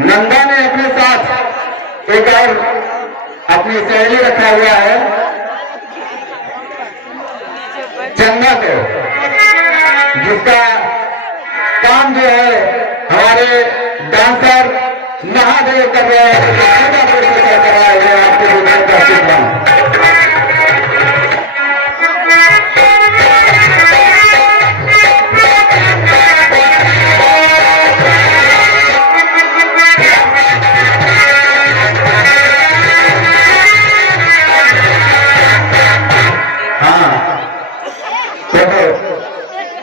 नंदा ने अपने साथ एक और अपनी सहेली रखा हुआ है चंदा को, जिसका काम जो है हमारे डांसर महादेव कर रहे हैं, कर रहा है आपको बताने का शुभ।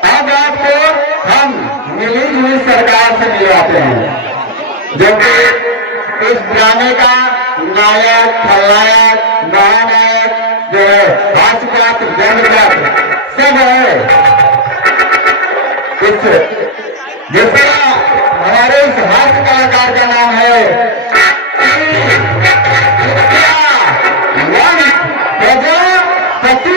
अब आपको हम मिली जुली सरकार से मिलवाते हैं, जो कि इस ड्रामे का नायक, खलनायक, महानायक जो है, हास्यपात्र, व्यंग्यपात्र सब है। जिसका हमारे इस हास्य कलाकार का नाम है प्रजापति।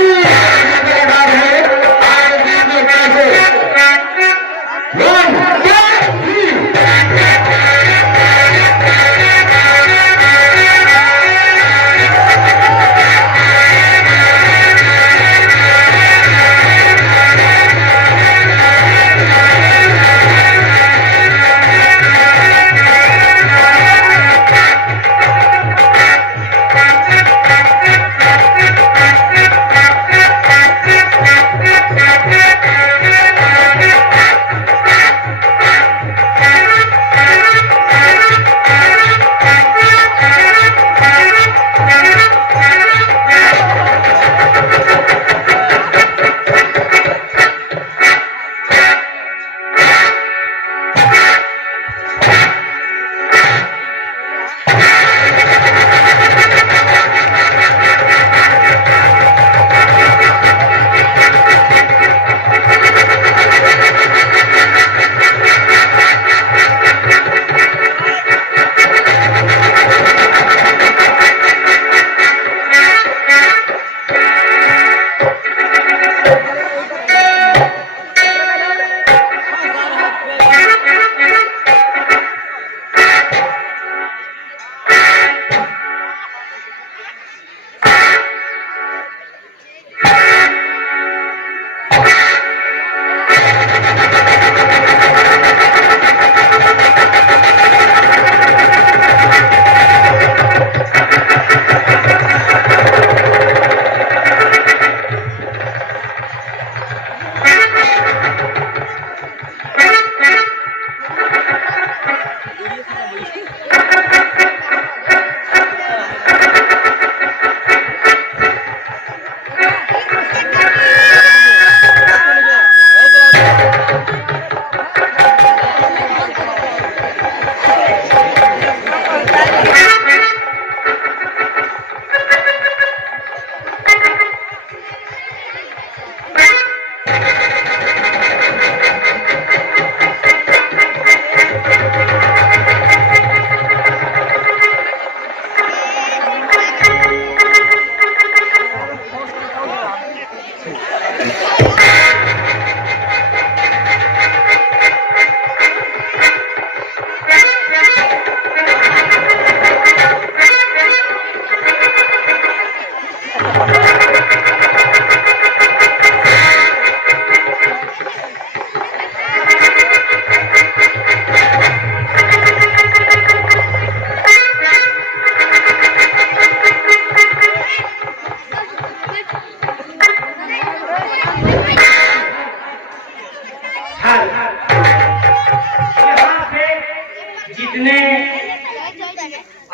जितने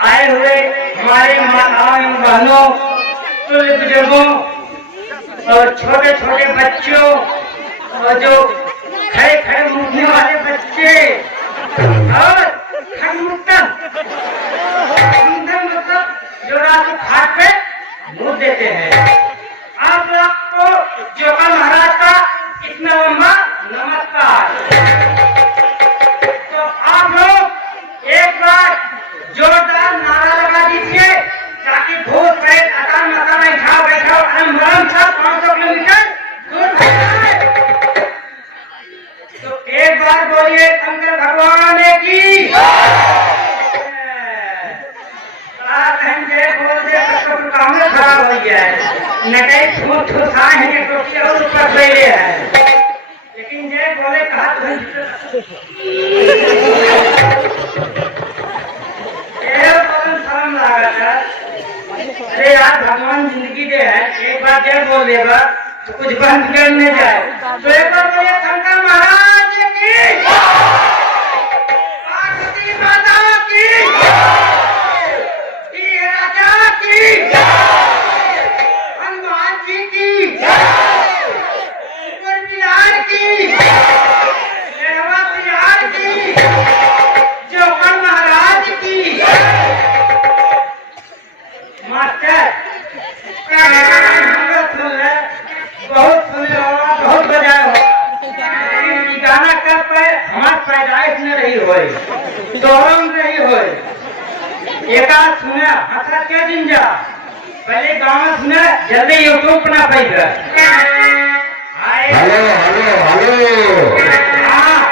आए हुए हमारे माताओं एवं बहनों, बुजुर्गों और छोटे छोटे बच्चों और जो खड़े खड़े मुड़ने वाले बच्चे और खनमुक्तन मतलब जो रात को खाट पे मुँह देते हैं, आप लोग को जोगा महाराज का इतना लंबा नमस्कार। तो आप लोग एक बार जोरदार नारा लगा दीजिए ताकि भूत प्रेत अकाल मकान बैठाओ बैठाओ अनमरम सब 500 किलोमीटर दूर जाए। तो एक बार बोलिए शंकर भगवान की। शर्म लागत है। अरे यार भगवान जिंदगी दे है, एक बार जय बोल देगा तो कुछ बंद करने जाए तो एक बार बोले शंकर महाराज की, पार्वती माता की, राजा की, हनुमान जी की, बिहार की, बिहार की, जोकर महाराज की। मास्टर बहुत सुने होगा, बहुत बजाए हो, लेकिन गाना कब पर हमारे पैदाइश में रही हो, दोहरों में रही हो। एक आध सुना हंसा क्या दिन जा, पहले गाँव में सुना जल्दी यूट्यूब पर ना पाई। हेलो हेलो हेलो,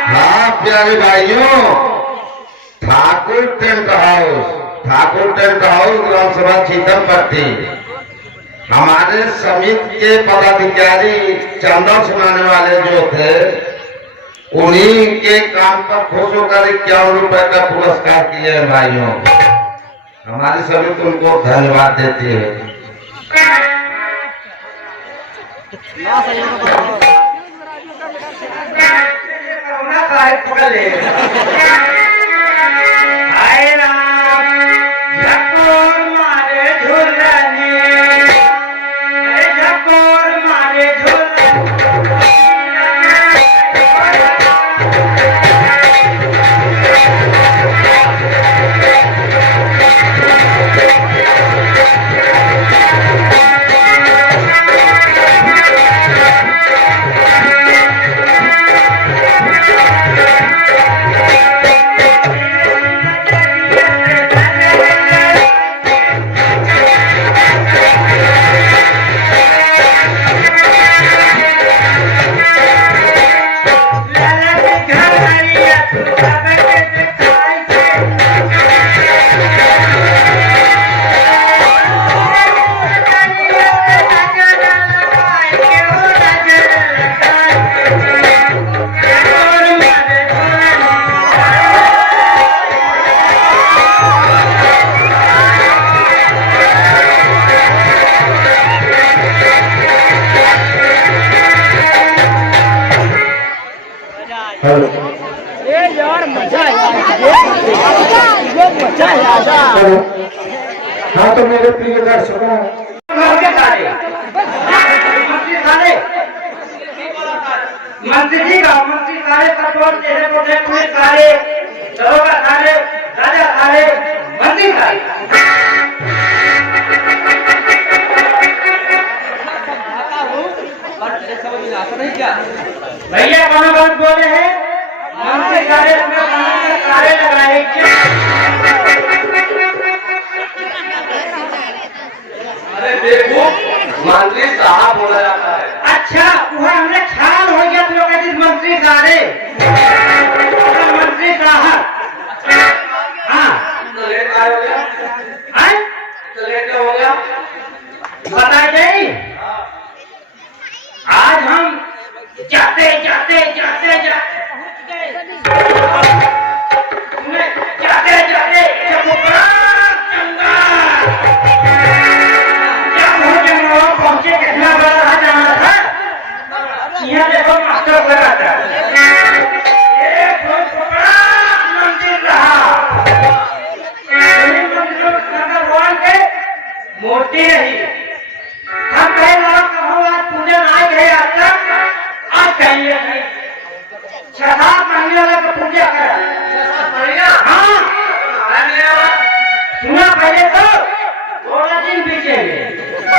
हाँ प्यारे भाइयों, ठाकुर टेंट हाउस ग्राम सभा चीतमपट्टी, हमारे समिति के पदाधिकारी चंदा सुनाने वाले जो थे, उन्हीं के काम पर खुश होकर 51 रुपए का पुरस्कार किए हैं भाइयों। हमारी समिति उनको धन्यवाद देती है। हाँ तो मेरे प्रिय दर्शकों, मंत्री जी का मंत्री सारे सपोर्ट चेहरे को देखते सारे दरोगा सारे राजा सारे मंत्री सारे भैया कौन बात बोले हैं मंत्री सारे सारे लगाए। अरे देखो मंत्री साहब बोला जाता है। अच्छा वह हमने ख्याल हो गया तो लोग मंत्री सारे मंत्री साहब। हाँ तो लेट हो गया, तो लेट हो गया, बताई नहीं। आज हम जाते जाते जाते जाते पहुंचे कितना बड़ा जाना था। यहाँ देखो मास्टर लगा था, एक मंदिर रहा, मूर्ति रही। हम कहे आज पूजन आए गए आज तक, आज कहिए 6-7 महीने वाला पूजा करा। हाँ सुना पहले तो 16 दिन पीछे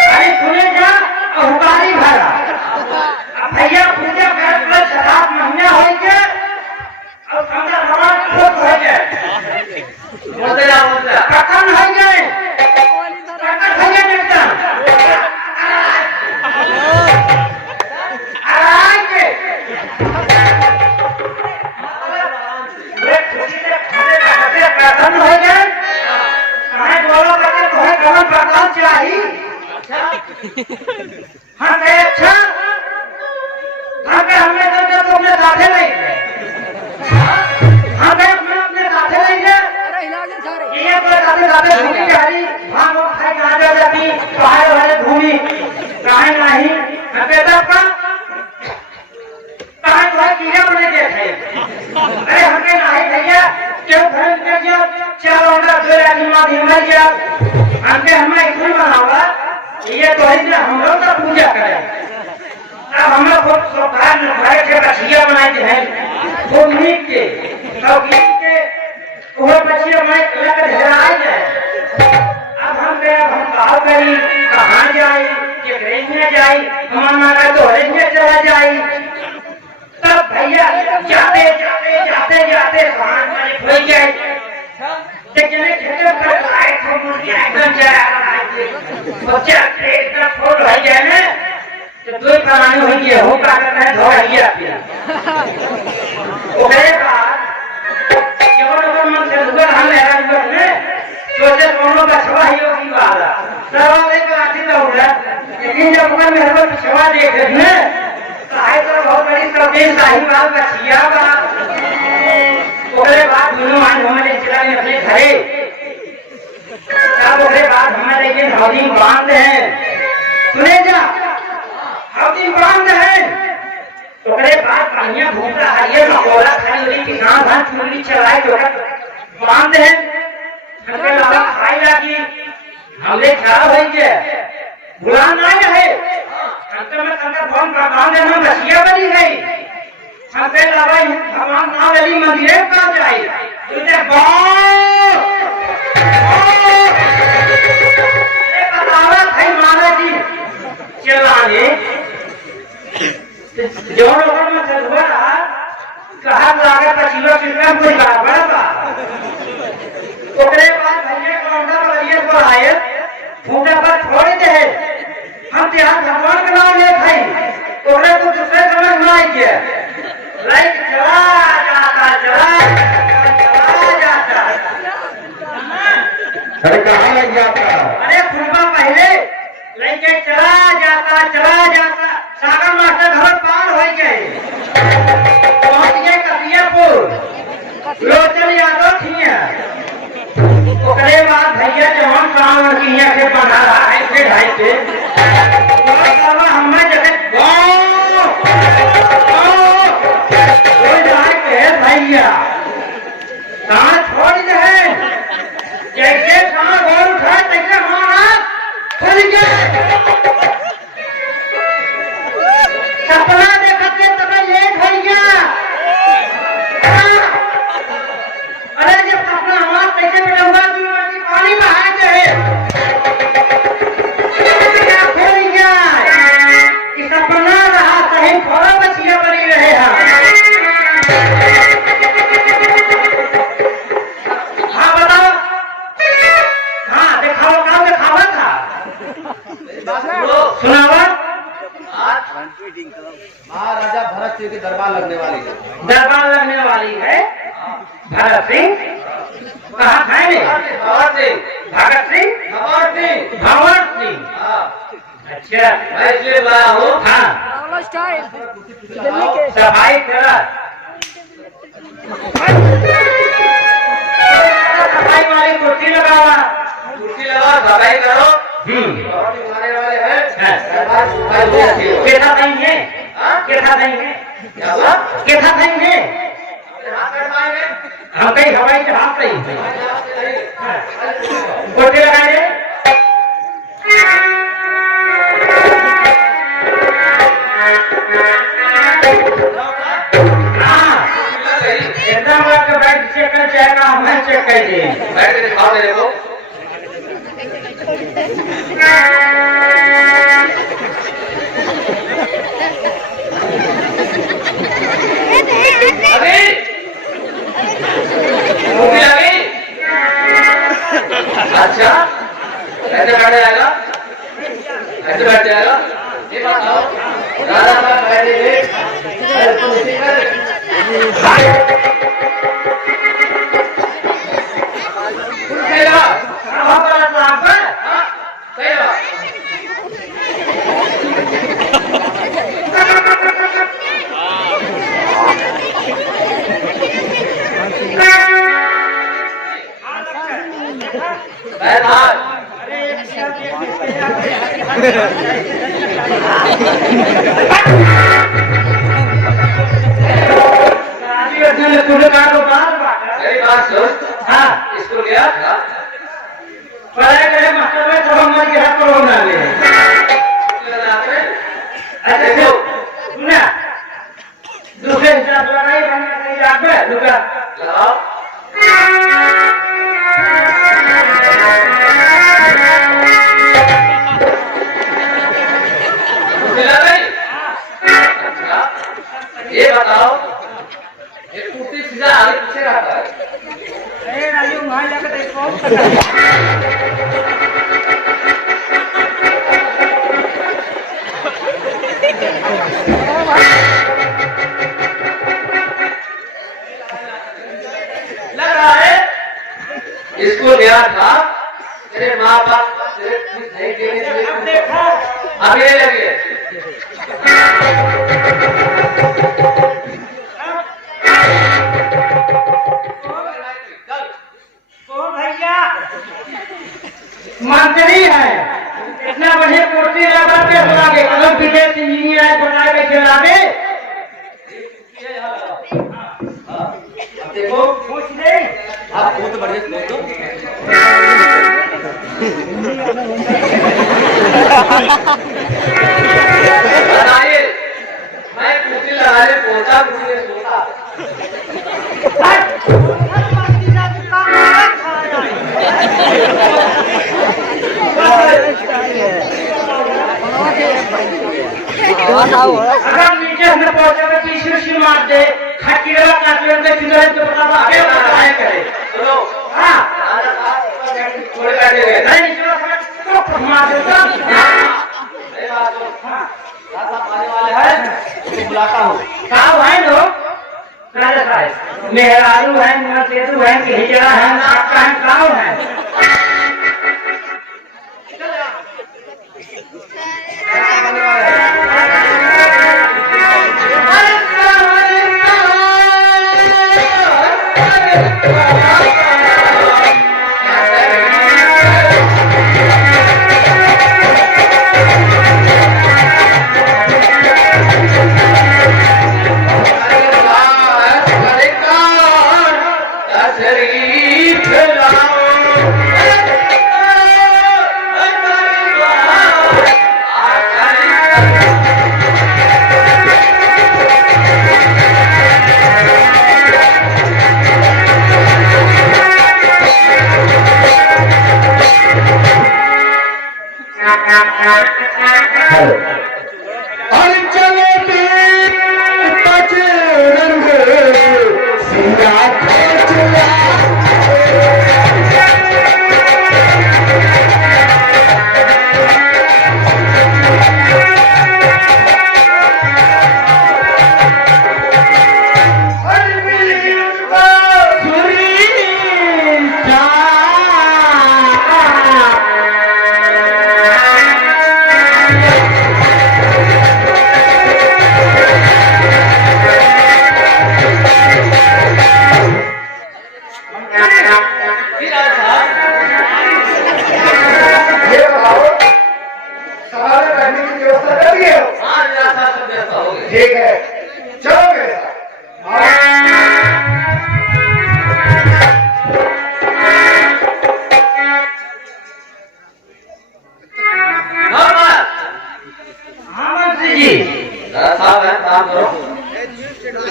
अरे सुने जा और हुकारी भरा। अब भैया पूजा कर 7 महीना हो गए और समझा भगवान खुश हो गए कथन हो गए कथन हो गए कथन हो गए बोलो करके तुम्हें गलत बर्ताव चाहिए। हाँ अच्छा हमने तो तुमने साथे नहीं जाते घूमी गाड़ी भाग खाई गाजा जाती पहाड़ वाले घूमी काहे नहीं बेटा का कहां तो कीड़ा बने देखे अरे हमके नहीं भैया क्यों घर में गया चार होना दो आदमी मां हिमाल गया हमके हमें इतना बनावा ये तो है ना हम लोग का पूजा करें अब हम लोग को घर के बछिया बनाते हैं वो मीट के शौकीन के वो बछिया बनाए लग ढेराई जाए अब हम कहा करी कहाँ जाए कि रेंज में जाए हमारा तो रेंज में चला जाए तब भैया जाते जाते जाते जाते सामान मालिक हो जाए लेकिन खेतों पर आए तो मुर्गियां एकदम जाए बच्चा एकदम फूल हो जाए ना तो दो प्राणी हो गया हो का करना है धो गया ओकरे बाद केवल मन से दुगर हम हैरान करने सोचे कोनो का छवा ही होगी वाला सवाल एक आठी ना उड़ा लेकिन जब मन में हर छवा देख ने साहिब तो बहुत बड़ी सौगीन साहिबाल बचिया बा ओकरे बाद दोनों आज हमारे चला में अपने घरे तब ओकरे बाद हमारे के हौदी बांध है सुने जा हौदी बांध है ओकरे बाद पानिया घूम रहा है ये मकोड़ा खाई वाली किसान धान चुनरी चलाए तो बांध है हमके लगा खाई लगी हमले खराब हो गए बुला नहीं है हमके में कंधा फोन का बांध में बसिया बनी गई हमके लगा भगवान नाम वाली मंदिर का जाए तुझे अरे बतावा भाई महाराज जी चलाने जो लोगों में चलवा कहा लागे पछिलो सिस्टम कोई बराबर बा ओकरे बाद भैया कौंडा बलिया को आए फूटा पर छोड़ दे हम त्याग भगवान का नाम ले भाई ओकरे को दूसरे समझ में आई के लाइक चला जाता अरे कहाँ लग जाता अरे फूटा पहले लेके चला जाता सागर मास्टर घर पार हो गए पहुंच गए कसियापुर लोचन यादव थिया ओकरे बाद भैया जवान सावन की यहाँ से बना रहा है से ढाई से हमें जैसे भैया कहाँ छोड़ दे जैसे कहाँ गोर उठा तैसे हमारा खुल गया सपना देखते तब लेट हो गया अरे जब सपना हमारा कैसे मिलूंगा पानी में आ जाए खुल गया सपना रहा सही थोड़ा बचिया बनी रहे हाँ बताओ हाँ दिखाओ काम दिखावा था सुनावा महाराजा भरत सिंह की दरबार लगने वाली है भरत सिंह कहा था भगत सिंह भगत सिंह अच्छा मैं इसलिए बुलाया हूँ हाँ दिल्ली के सफाई करा सफाई वाली कुर्सी लगावा कुर्सी लगाओ सफाई करो बहुत मारे वाले हैं कैसा नहीं है कैसा नहीं है क्या हुआ कैसा नहीं है हाथ करवाएंगे हम कहीं हवाई जहाज नहीं कुर्सी लगाए एकदम आपका बैठ चेक कर चाहेगा हमें चेक कर दिए बैठ के दिखाओ मेरे को अभी मूवी लगी अच्छा ऐसे बैठ जाएगा ऐसे बैठ जाएगा ये बताओ दादा साहब बैठेंगे तुम इसी गया था पढ़ाई करे मास्टर में तो हम मर गया तो ना ले अच्छा देखो सुना दूसरे हिसाब से नहीं बनना चाहिए आप में लुका लगाओ मिला नहीं अच्छा ये बताओ ये कुर्सी सीधा आगे पीछे रहता है ए राजू वहां जाकर देखो लग रहा है इसको गया था तेरे माँ बाप तेरे कुछ नहीं देने के लिए अब देखो अब ये लगे कौन भैया मंत्री है इतना बढ़िया कुर्सी लगा के बुला के कलम विदेश इंजीनियर बना के चला दे अब देखो कुछ नहीं आप बहुत बढ़िया सोच दो बताइए मैं कुर्सी लगाने पहुंचा कुर्सी ने सोचा अगर नीचे हमें पहुंचे तो इसी मार दे खटिया काटिया के किनारे तो पता आगे बताया करे सुनो हाँ राजा साहब थोड़े बैठे गए नहीं चलो तो मार देता नहीं बात तो राजा आने वाले हैं तो बुलाता हूँ काव है लोग राजा साहब मेहरारू है नरसेतु है कि हिजड़ा है नाका है काव है ठीक है चलो मेरे साहब है काम करो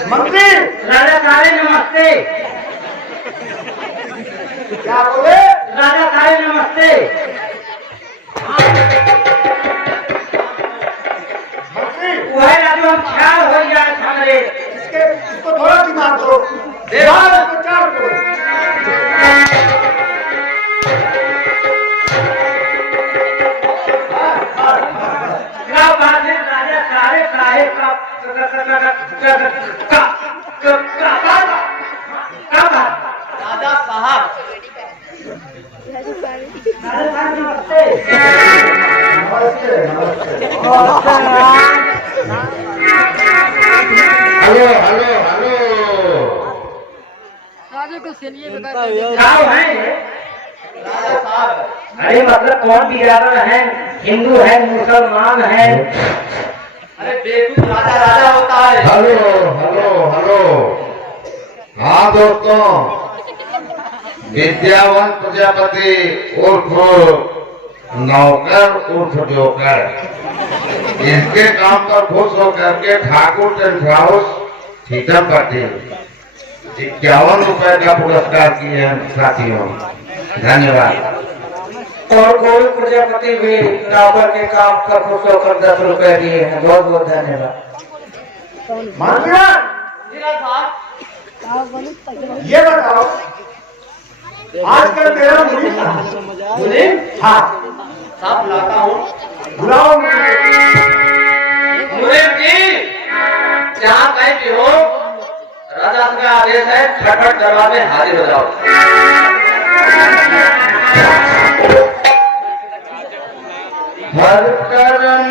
मंत्री राजा सारे नमस्ते क्या बोले राजा सारे नमस्ते वह राजू हम ख्याल हो जाए हमारे इसको थोड़ा दिमाग दो चार करो क्या बात है राजा सारे साहेब का राजा साहब नमस्ते हेलो हेलो हेलो राजू को सुनिए क्या है राजा साहब अरे मतलब कौन बिरादर है हिंदू है मुसलमान है अरे बेकूफ राजा राजा होता है हेलो हेलो हेलो हाँ दोस्तों विद्यावान प्रजापति उर्फ नौकर उर्फ जोकर, इसके काम पर खुश होकर के ठाकुर टेंट हाउस सीतापति 51 रुपए का पुरस्कार किए हैं साथियों। धन्यवाद। और गोविंद प्रजापति भी नौकर के काम पर खुश होकर 10 रुपए दिए हैं। बहुत बहुत धन्यवाद। ये बताओ, आजकल मेरा मुझे हाँ साफ लाता हूँ। बुलाओ मुझे जी जहाँ कहीं भी हो, राजा का आदेश है, खटखट दरवाजे हाजिर हो जाओ। हर कर्म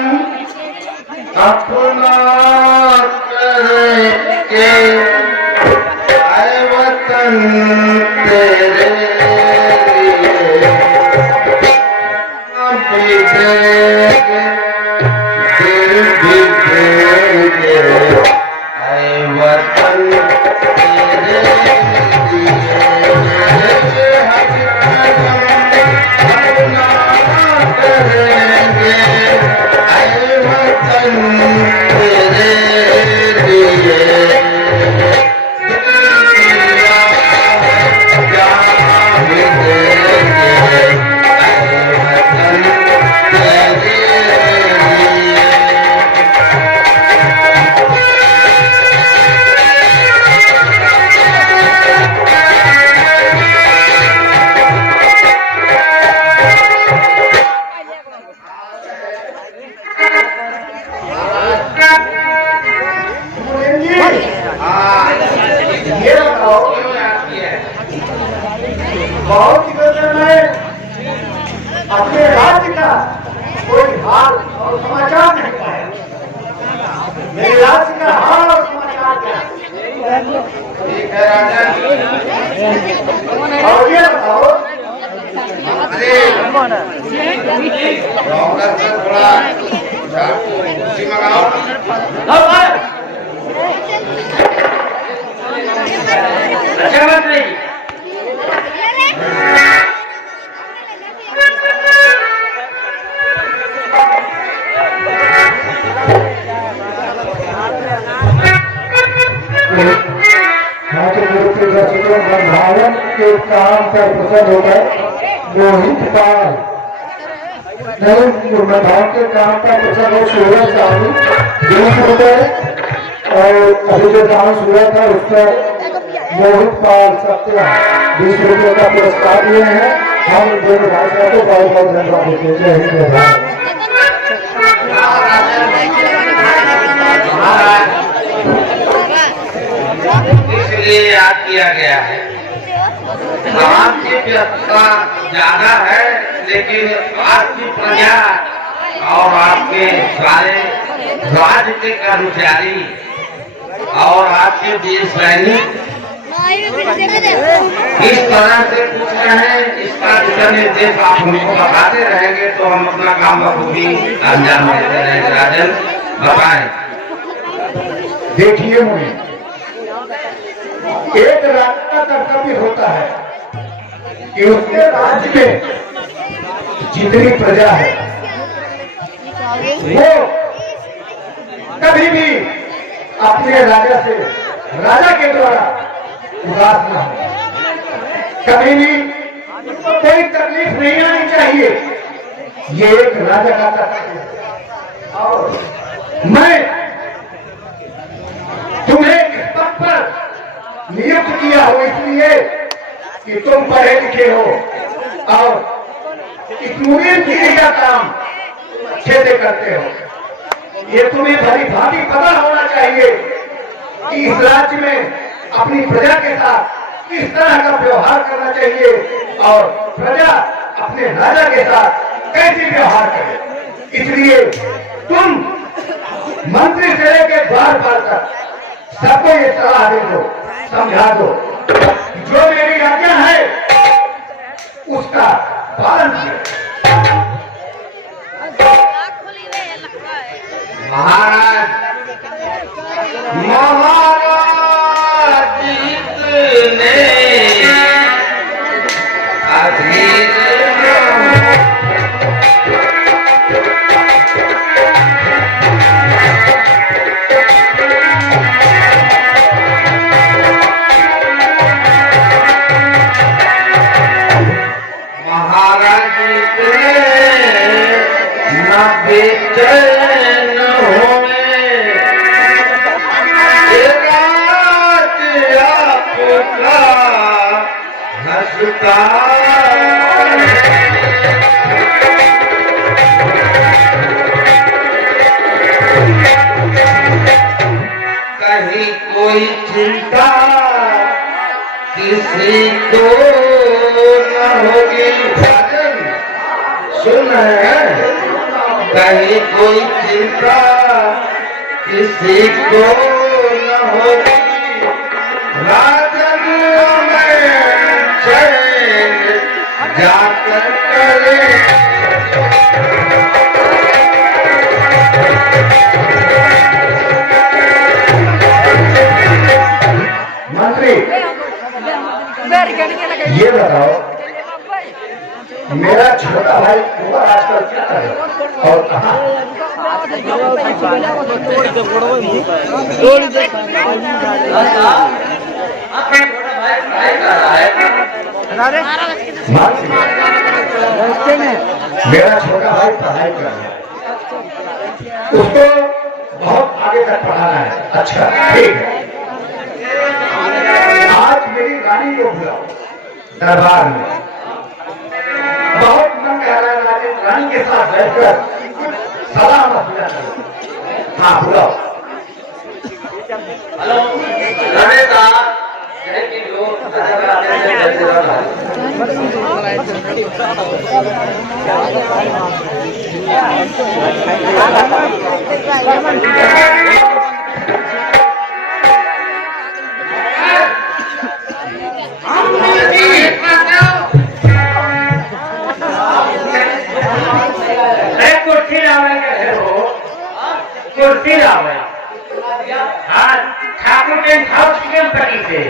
अपना करके आए वतन तेरे लिए दिल भी देंगे आए वतन तेरे लिए। हर कर्म अपना करेंगे आए वतन तेरे लिए। ये बताओ, बहुत दिनों में अपने राज्य का कोई हाल और समाचार नहीं पाया। मेरे राज्य का हाल और समाचार क्या है? ठीक है राजन। और ये बताओ, नौकर से थोड़ा कुर्सी मंगाओ। अच्छा बात नहीं। भारत के काम पर प्रसन्न हो गए मोहित पाल, भारत के काम पर प्रसन्न हो सूरज साहू 20 रुपए, और अभी जो डांस हुआ था उस पर मोहित पाल सत्या 20 रुपए का पुरस्कार दिए हैं। हम दोनों भाई साहब को बहुत बहुत धन्यवाद देते हैं। जय हिंद जय भारत। इसलिए याद किया गया है। आपकी व्यस्तता ज्यादा है, लेकिन आपकी प्रजा और आपके सारे राज्य के कर्मचारी और आपके वीर सैनिक इस तरह से पूछ रहे हैं, इसका दिशा निर्देश आप हमको बताते रहेंगे तो हम अपना काम बखूबी अंजाम देते रहेंगे। राजन बताएं। देखिए मुझे एक राज्य का कर्तव्य होता है कि उसके राज्य में जितनी प्रजा है वो कभी भी अपने राजा से, राजा के द्वारा उदास न हो, कभी भी कोई तकलीफ नहीं आनी चाहिए। ये एक राजा का कर्तव्य है। और मैं तुम्हें इस पद पर नियुक्त किया हो इसलिए कि तुम पढ़े लिखे हो और इस मुहिम गिरी का काम अच्छे से करते हो। ये तुम्हें भली भांति पता होना चाहिए कि इस राज्य में अपनी प्रजा के साथ किस तरह का व्यवहार करना चाहिए और प्रजा अपने राजा के साथ कैसे व्यवहार करे। इसलिए तुम मंत्री से लेकर द्वार पाल तक सबको ये सलाह दे दो, समझा दो, जो मेरी आज्ञा है उसका पालन करो। महाराज महाराज जितने लगता कहीं कोई चिंता किसी को न होगी। सुन रहे हैं? कहीं कोई चिंता किसी को न होगी। राजन में चैन जाकर करे मंत्री, ये बताओ मेरा छोटा भाई कुंवर आजकल क्या है और कहाँ? मेरा छोटा भाई पढ़ाई कर रहा है, उसको बहुत आगे तक पढ़ाना है। अच्छा ठीक है, आज मेरी रानी को बुलाओ दरबार में। बहुत मन कर रहा है रानी के साथ बैठकर सलाह मशवरा करो। हाँ बुलाओ। हेलो रमेश साहब, जय की लोग कुर्सी लावे। हाँ ठाकुर टेंट हाउस के पटी से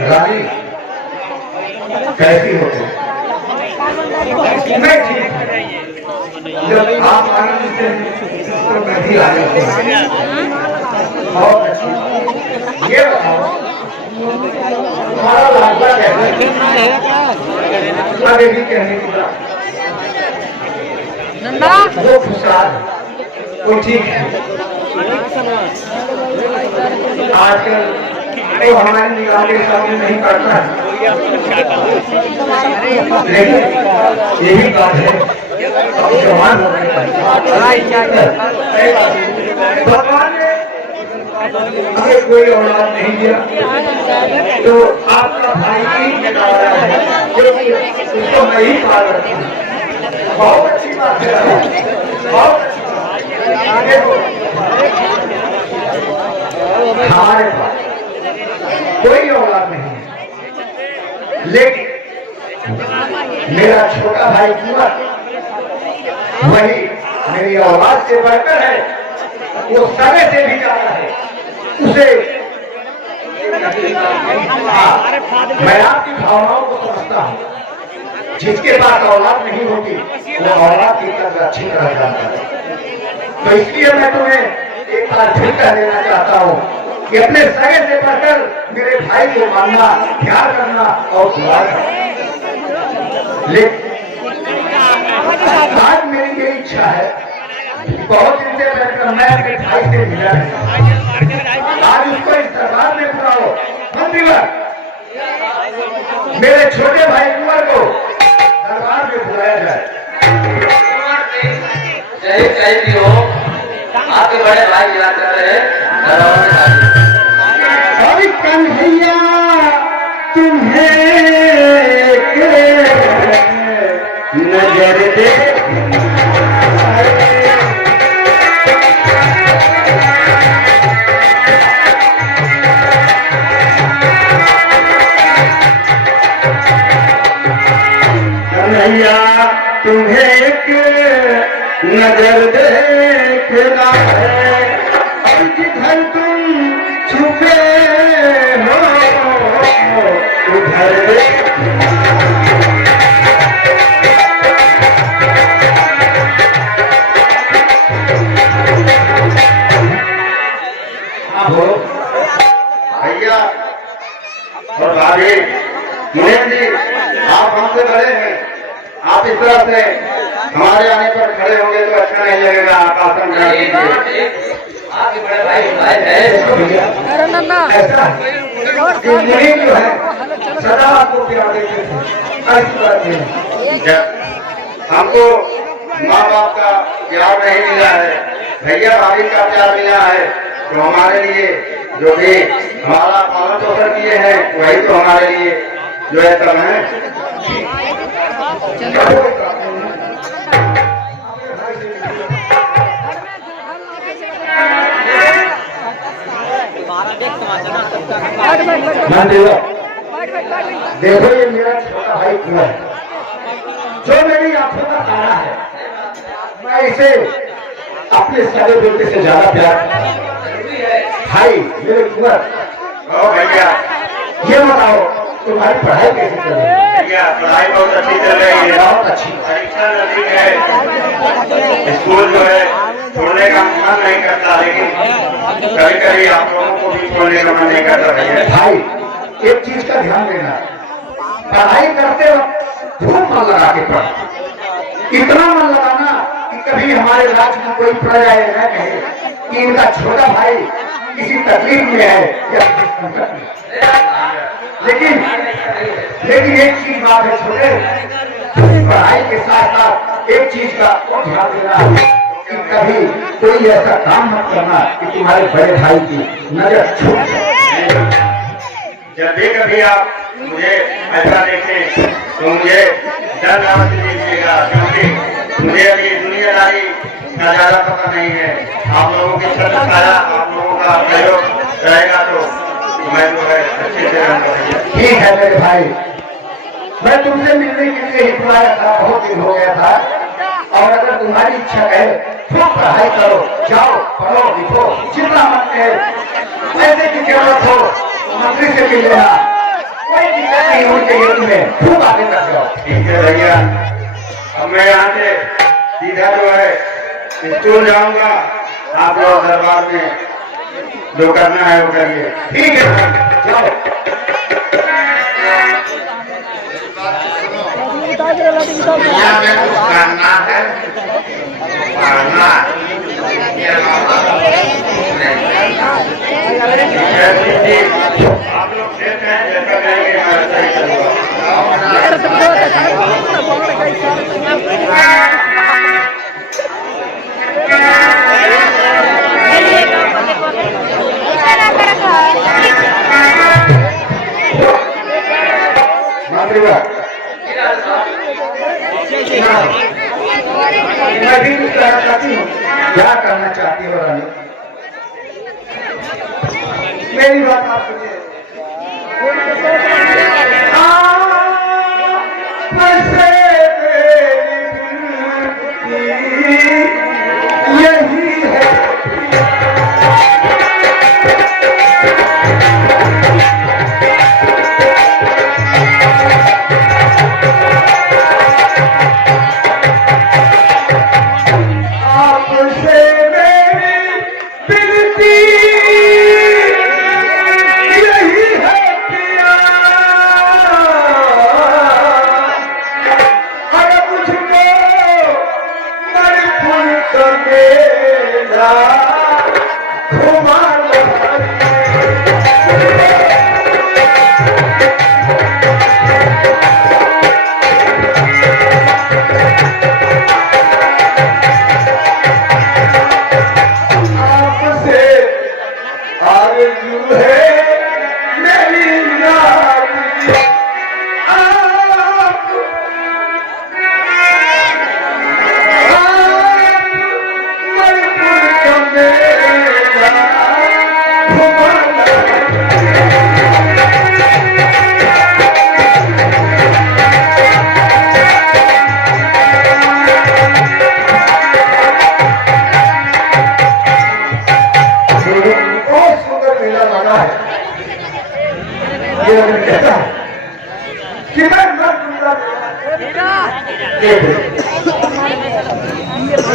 रानी कैसी हो तुम? मैं ठीक। जब आप आनंद से तो मैं भी आनंद से। बहुत अच्छी। ये बताओ तुम्हारा लाडला कैसा है? आगे भी कहने की बात वो खुशहाल है, वो ठीक है। आजकल तो हमारी निगाह के सामने नहीं पड़ता है, लेकिन यही बात है भगवान ने हमें कोई औलाद नहीं दिया तो आपका भाई ही निकाला है, क्योंकि उसको मैं ही पाल रखा हूँ। बहुत अच्छी बात है, बहुत हमारे पास कोई औलाद नहीं है, लेकिन मेरा छोटा भाई कुंवर वही मेरी औलाद से बढ़कर है, वो समय से भी ज्यादा है। उसे मैं आपकी भावनाओं को समझता हूँ। जिसके पास औलाद नहीं होती वो औलाद की कदर अच्छी तरह जानता है। तो इसलिए मैं तुम्हें एक बार फिर कह देना चाहता हूँ कि अपने सगे से बढ़कर मेरे भाई को मानना, प्यार करना और दुआ करना। लेकिन आज मेरी ये इच्छा है, बहुत दिन से बैठकर मैं अपने भाई से मिला है, आज उसको इस दरबार में बुलाओ। मंत्रीवर, मेरे छोटे भाई कुंवर को दरबार में बुलाया जाए। जय भी हो, आपके बड़े भाई याद कर रहे हैं कन्हैया तुम्हें नजर दे कन्हैया तुम्हें एक नजर देखना है, और जिधर तुम छुपे हो उधर मुनीम जी, आप हमसे बड़े हैं, आप इस तरह से हमारे आने पर खड़े होंगे तो अच्छा नहीं लगेगा। आप आसन ग्रहण कीजिए। आपके बड़े भाई है अरे नन्ना ऐसा कि मुनीम जो है सदा आपको प्यार देते थे, ऐसी बात नहीं। जब हमको माँ बाप का प्यार नहीं मिला है, भैया भाभी का प्यार मिला है, तो हमारे लिए जो भी हमारा पालन पोषण किए हैं वही तो हमारे लिए जो है सब है। देखो ये मेरा छोटा भाई कुआं है, जो मेरी आंखों का तारा है, मैं इसे अपने सारे बेटे से ज्यादा प्यार भाई मेरे कुंवर। ओ भैया ये बताओ तुम्हारी पढ़ाई कैसे चल रही है? भैया पढ़ाई बहुत अच्छी चल रही है, बहुत अच्छी। परीक्षा नजदीक है, स्कूल जो है छोड़ने का मन नहीं करता, लेकिन कभी कभी आप लोगों को भी छोड़ने का मन नहीं करता। भैया भाई एक चीज का ध्यान देना, पढ़ाई करते वक्त खूब मन लगा के पढ़, इतना मन लगाना कि कभी हमारे राज्य में कोई प्रजा ये न कहे कि इनका छोटा भाई किसी तकलीफ में है या संकट में। लेकिन एक चीज बात है छोटे, पढ़ाई के साथ साथ एक चीज का और ध्यान देना कि कभी कोई ऐसा काम मत करना कि तुम्हारे बड़े भाई की नजर छूट जाए। जब भी कभी आप मुझे ऐसा देखें तो मुझे डर मत दीजिएगा, क्योंकि मुझे अभी दुनियादारी का ज्यादा पता नहीं है। आप लोगों की छत्र छाया, आप लोगों का प्रयोग रहेगा तो मैं जो है अच्छे से रहूंगा। ठीक है मेरे भाई, मैं तुमसे मिलने के लिए ही बुलाया था, बहुत दिन हो गया था, और अगर तुम्हारी इच्छा है तो पढ़ाई करो, जाओ पढ़ो लिखो, जितना मन है। ऐसे की जरूरत हो मंत्री से मिल लेना, कोई दिक्कत नहीं होनी चाहिए, तुम्हें खूब आगे कर जाओ। ठीक है भैया, अब मैं यहाँ से सीधा जो है स्कूल जाऊंगा, आप लोग दरबार में जो करना है वो करिए। ठीक है जाओ। दुनिया में कुछ करना है, पढ़ना आप लोग देख रहे हैं, जैसा कहेंगे मैं वैसा ही करूँगा। मैं भी कुछ कहना चाहती हूँ। क्या करना चाहती हो रानी? मेरी बात आप सुनिए। यही है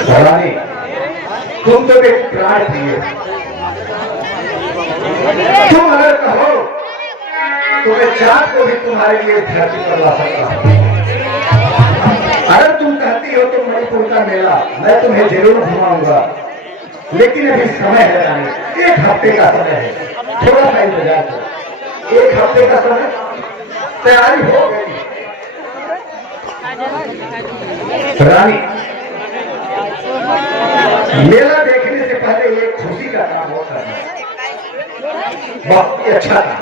भवानी, तुम तो एक प्राण दिए, तुम अगर कहो तुम्हें चाँद को भी तुम्हारे लिए धरती करवा सकता हूँ। अगर तुम कहती हो तो मणिपुर का मेला मैं तुम्हें जरूर घुमाऊंगा, लेकिन अभी समय है रानी, 1 हफ्ते का समय है, थोड़ा सा इंतजार करो। 1 हफ्ते का समय, तैयारी हो गई रानी। मेला देखने से पहले एक खुशी का काम हो करना बहुत ही अच्छा था।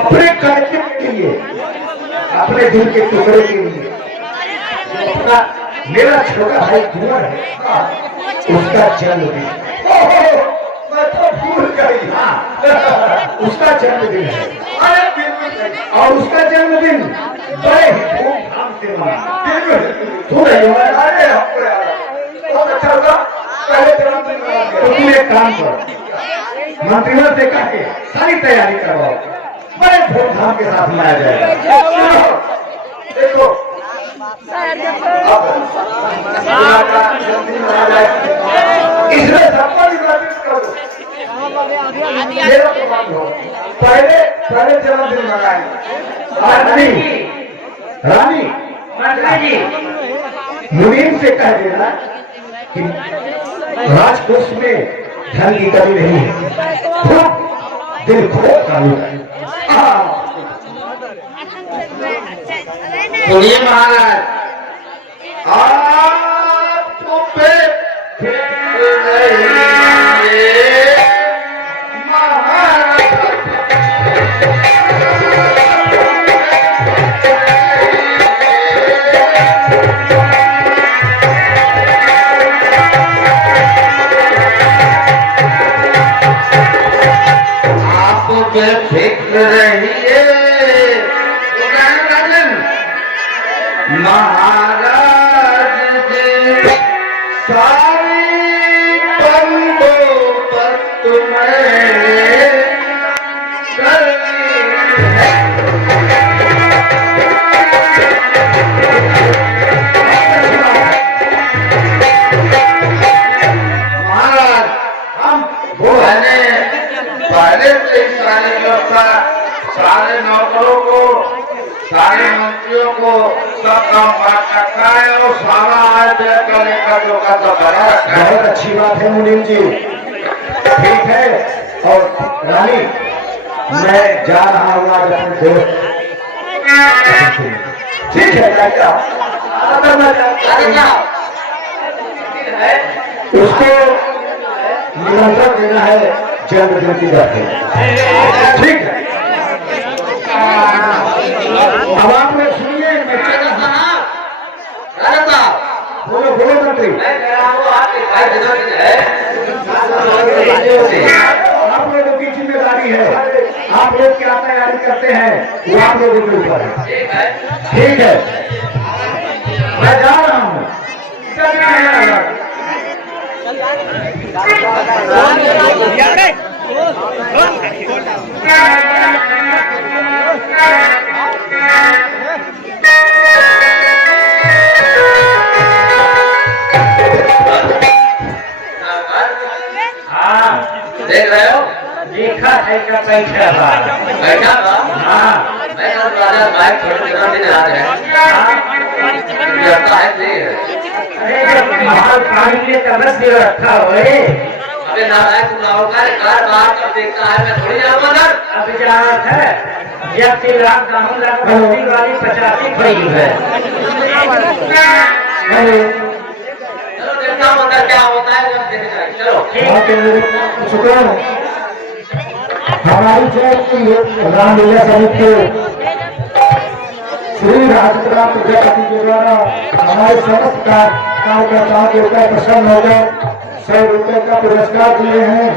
अपने कार्यक्रम के लिए, अपने दिल के टुकड़े के लिए, अपना मेरा छोटा भाई कुंवर है, उसका जन्मदिन, मैं तो भूल गई। हाँ, उसका जन्मदिन है और उसका जन्मदिन बड़े ही धूमधाम से मना। तुम अच्छा होगा, पहले जन्मदिन तो तुम एक काम करो, मंत्रिमंडल से कह के सारी तैयारी करवाओ, बड़े धूमधाम के साथ मनाया जाएगा। देखो इसमें सबको निर्वाचित करो, पहले जन्मदिन मनाएंगे। रानी मुनीम से कह देना कि राजकोष में धन की कमी नहीं है, खूब दिल खोल चालू है। सुनिए महाराज, आपको पे फिक्र रहिए महाराज जी, सारी बंदोबस्त तुम्हें करनी है। महाराज हम वो है पहले से सारे व्यवस्था, सारे नौकरों को, सारे मंत्रियों को सब काम बांट रखा है और सारा आय व्यय करने का जो का तो बना रखा है। बहुत अच्छी बात है मुनीम जी, ठीक है। और रानी मैं जा रहा हूँ आज अपने दोस्त, ठीक है चाचा, उसको निमंत्रण देना है जन्मदिन की बात है, ठीक है। अब आप लोग सुनिए, मैं चल रहा हूं। बोलो बोलो मंत्री, आप लोगों की जिम्मेदारी है, आप लोग क्या तैयारी करते हैं वो आप लोगों के ऊपर है, ठीक है। मैं जा रहा हूँ। देख रहे हो? देखा है क्या बैठा बा? बैठा था? हाँ, मैं तो राजा भाई थोड़े दिन आ रहे हैं। लगता है नहीं है। अरे जब महाल पानी के तबस भी रखा हुए। अबे नारायण तुम नावकार कार बाहर कब देखता है, मैं थोड़ी जाऊंगा सर। अब विचारत है जब से लाख दामन लाख बस्ती वाली 85 खड़ी है। चलो देखता हूँ अंदर क्या होता है, जब देख जाए। चलो शुक्र हमारी रामलीला समिति के श्री राजपुरा प्रजापति के द्वारा हमारे समस्त कार्यकर्ताओं के ऊपर प्रसन्न होकर 100 रुपए का पुरस्कार दिए हैं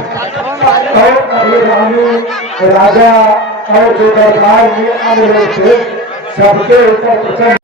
और अभी रानी राजा और जो दरबार में अन्य लोग थे सबके ऊपर प्रसन्न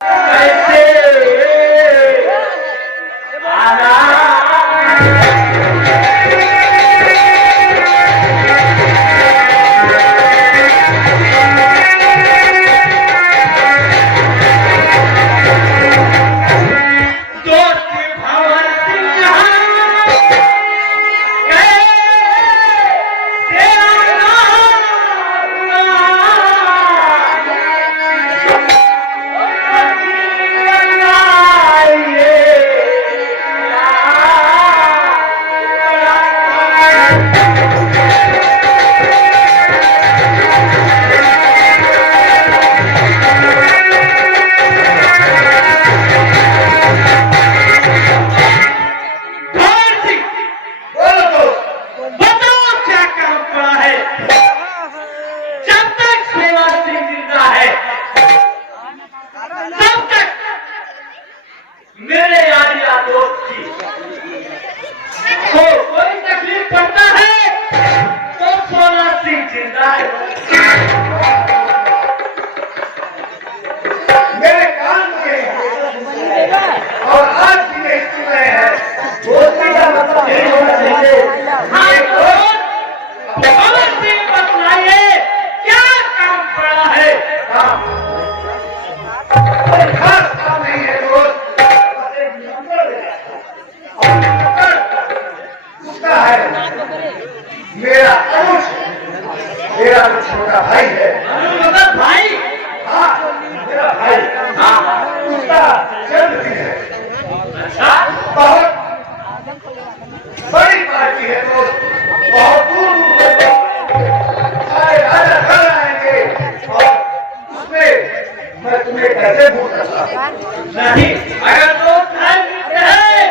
मैं तुम्हें कैसे भूल सकता हूँ? नहीं, अगर तो धर्म है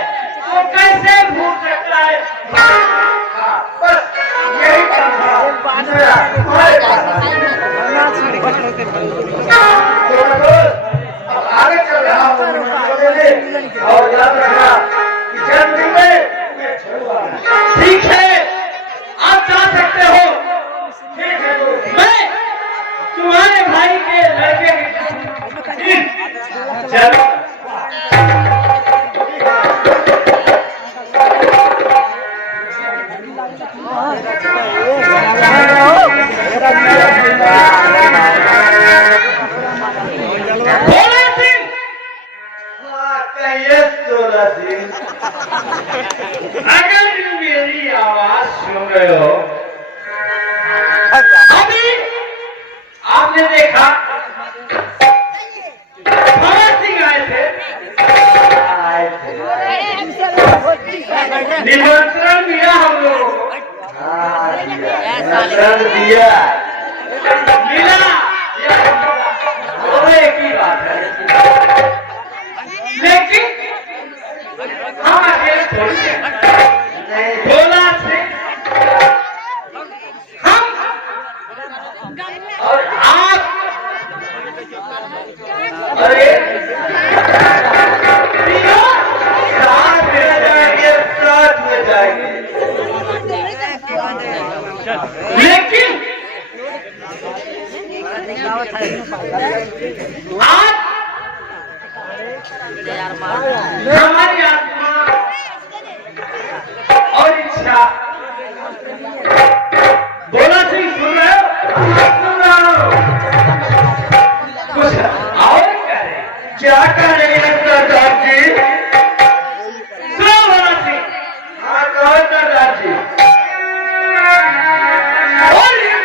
तो कैसे भूल सकता है? हाँ, बस यही काम था मेरा तुम्हारे पास। अब आगे चल रहा हूँ और याद रखना कि जन्मदिन में मैं छोड़ूंगा नहीं। ठीक है, आप जा सकते हो। ठीक है दोस्त। मैं तुम्हारे भाई के लड़के चलो। भोला सिंह, हाँ, कहिए सोला सिंह। अगर मेरी आवाज सुन रहे हो, अभी आपने देखा भोला सिंह आए थे, निमंत्रण मिला हम लोगों को, निमंत्रण दिया। मिला, दोनों एक ही बात है। लेकिन हम अकेले थोड़ी हैं। भोला सिंह, हम और आप, अरे तीनों साथ में जाएंगे, साथ में जाएंगे। लेकिन आज हमारी आत्मा और इच्छा, भोला सिंह सुन रहे हो? सुन रहा हूं। कुछ और करें? क्या करेंगे सरदार जी? सुनो भोला सिंह, हाँ कहो सरदार जी। और ये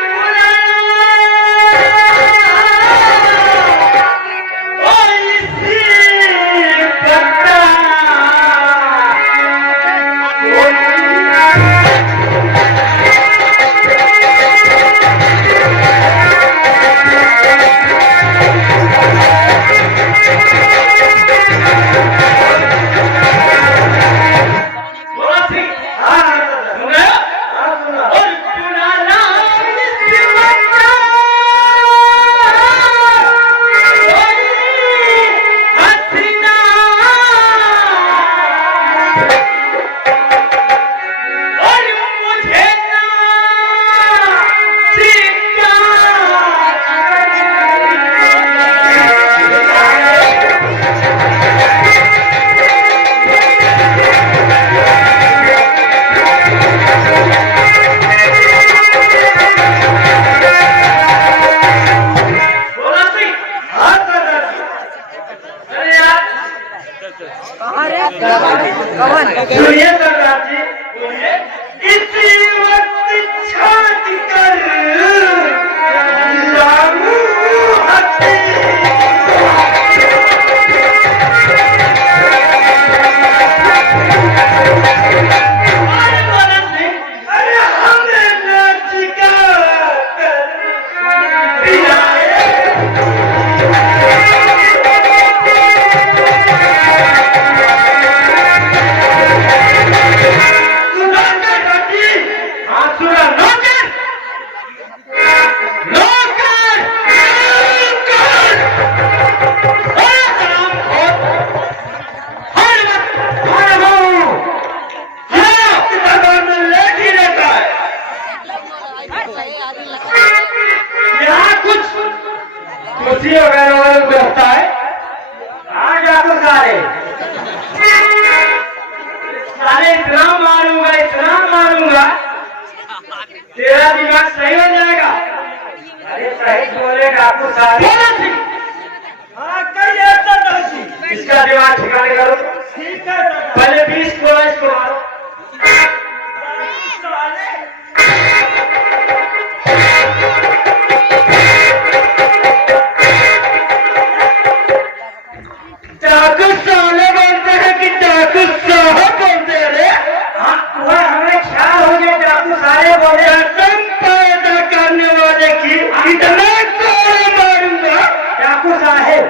सुनिए सरदार जी, सुनिए। इसी वक्त छाती कर लाऊं हथी। अरे भोला सिंह, अरे हमने नाचिका कर पिलाए। कुर्सी वगैरह वाले व्यवस्था है। आ जा तो सारे सारे इतना मारूंगा तेरा दिमाग सही हो जाएगा। अरे सही बोलेगा आपको सारे। हाँ करिए सरदार जी, इसका दिमाग ठिकाने करो। ठीक है, पहले 20 को इसको मारो। डाकू साले बोलते हैं कि डाकू साहब बोलते हैं रे? हाँ, वह हमें ख्याल हो गया डाकू साले बोले। कसम पैदा करने वाले की इतना कोड़े मारूंगा। डाकू साहेब,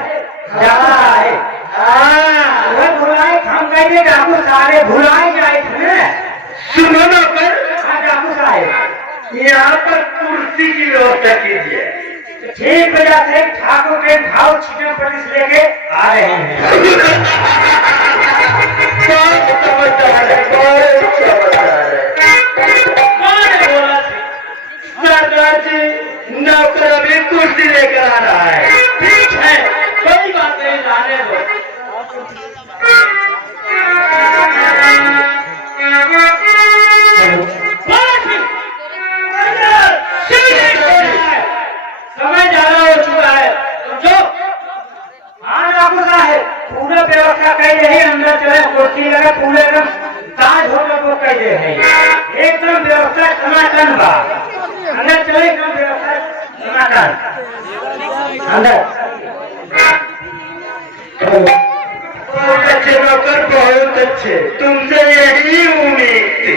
डाकू सारे भुलाए जाए थे। सुनो ना पर हाँ डाकू साहब, यहाँ पर कुर्सी की व्यवस्था कीजिए। ठीक वजह से ठाकुर के भाव छिटन पुलिस लेके आ रहे हैं। बहुत समझदार है, बहुत समझदार है। कौन बोला थे? सरदार जी, नौकर अभी कुर्सी लेकर आ रहा है। ठीक है, कोई बात नहीं, लाने दो। बोला थे? समय ज्यादा हो चुका है, समझो। हाँ डाकू साहब, पूरा व्यवस्था कह रही, अंदर चले, कुर्सी लगे, पूरे एकदम ताज होटल को कह दे है, एकदम व्यवस्था टनाटन बा। अंदर चले, एकदम व्यवस्था टनाटन अंदर। बहुत अच्छे नौकर, बहुत अच्छे, तुमसे यही उम्मीद थी।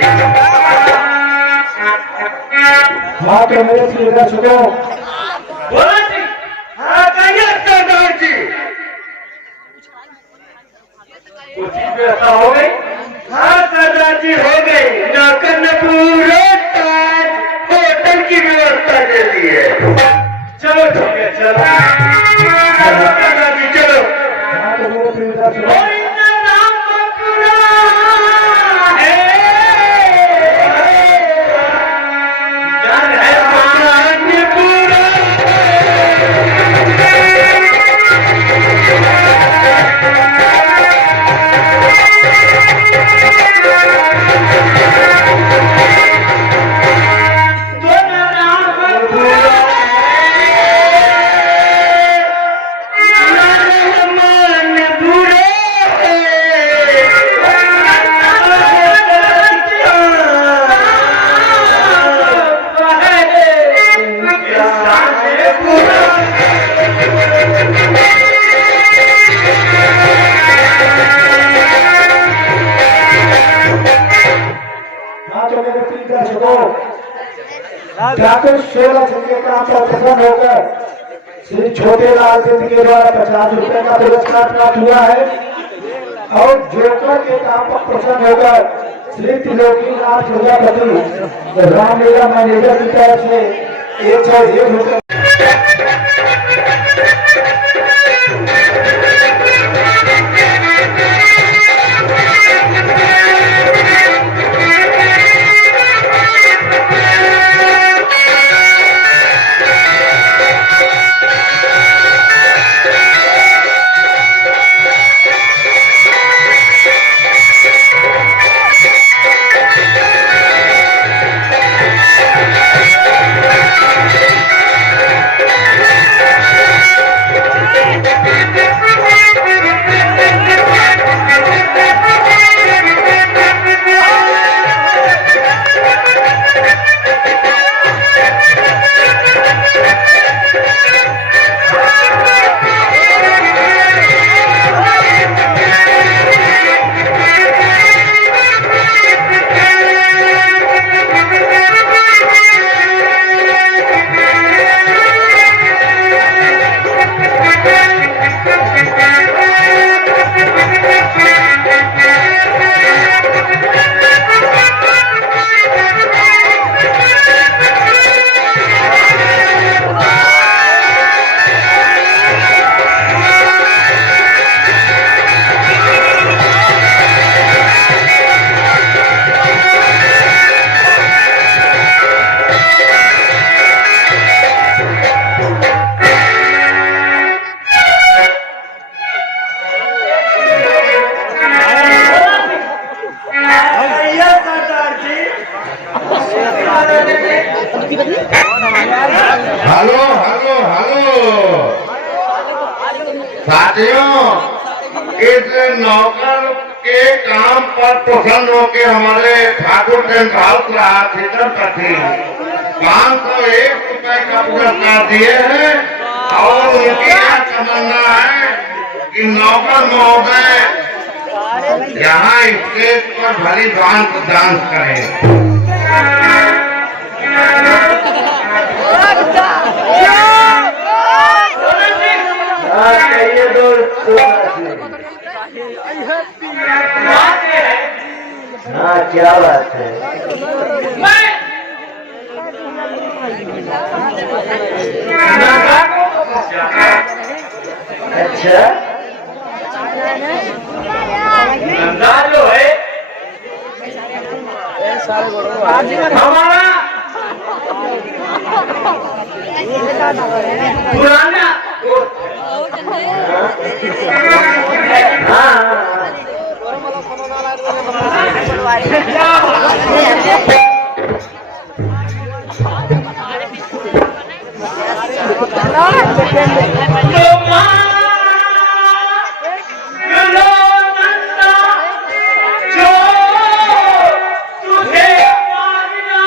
हाँ तो मेरे से इधर चुको। बोला थे? हाँ कहिए सरदार जी। कुछ व्यवस्था हो गई? हाँ सरदार जी, हो गई। नौकर ने पूरे ताज होटल की व्यवस्था दे दी है। चलो ठीक है, चलो। सरदार जी चलो। हाँ तो मेरे से इधर चुको। और इतना नाम तो पूरा है। जान है मान पूरा हाँ तो मेरे से इधर चुको। ठाकुर 16 छक्के काम पर प्रसन्न होकर श्री छोटे लाल सिंह के द्वारा 50 रुपए का पुरस्कार प्राप्त हुआ है और जोकर के काम पर प्रसन्न होकर श्री त्रिलोकी नाथ प्रजापति रामलीला मैनेजर की तरफ से 101 रुपए हेलो हेलो हेलो साथियों, इस नौकर के काम पर प्रसन्न होकर हमारे ठाकुर टेंट हाउस राशिदर कथी 501 रुपए का पुरस्कार दिए हैं और उनकी यह तमन्ना है कि नौकर महोदय यहाँ स्टेज पर भली भांत डांस करें। हाँ कहिए दोस्त। बात ये है, हाँ क्या बात है? मैं नंदा को तो फंस जाता, अच्छा नंदा जो है हमारा पुराना दोस्त है। हाँ तो माँ लो नंदा जो तुझे मारना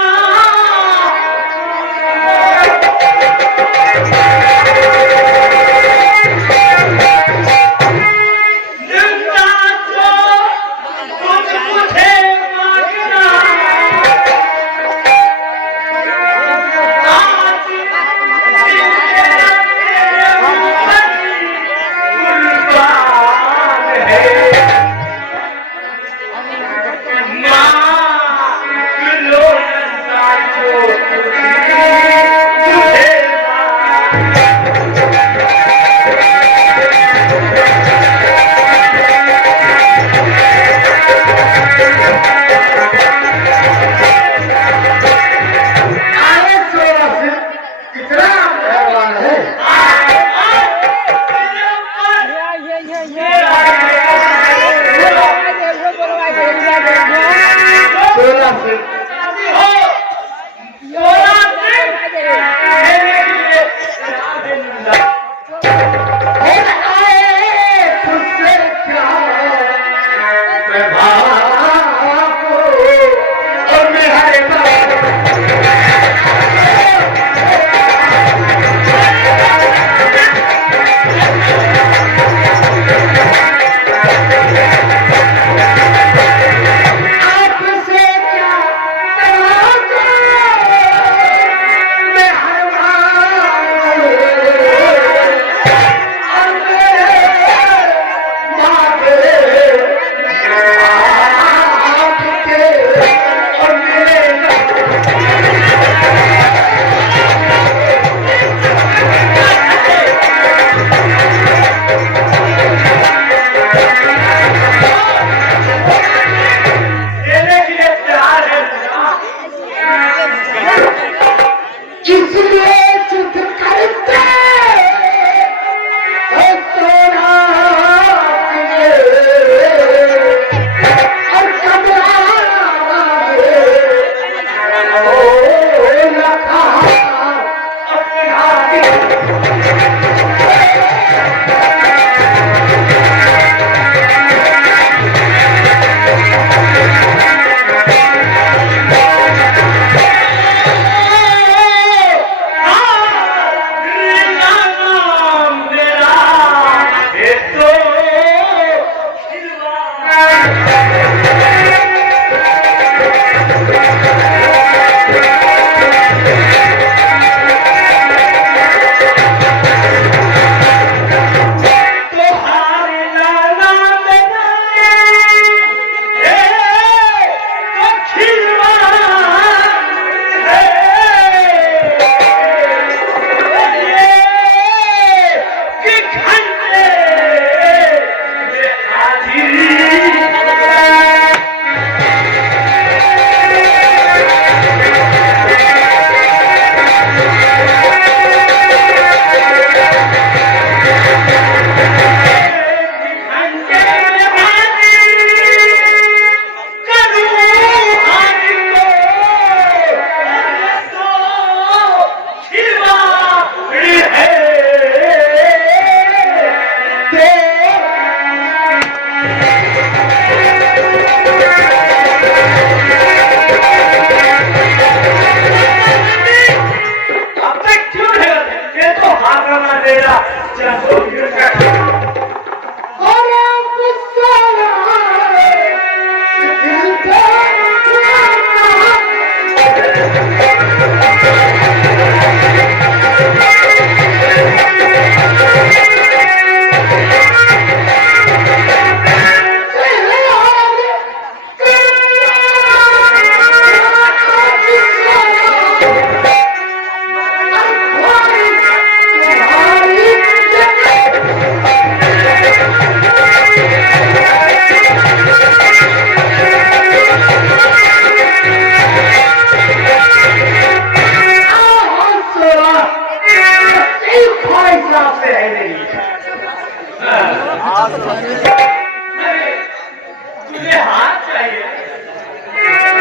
तुझे हाथ चाहिए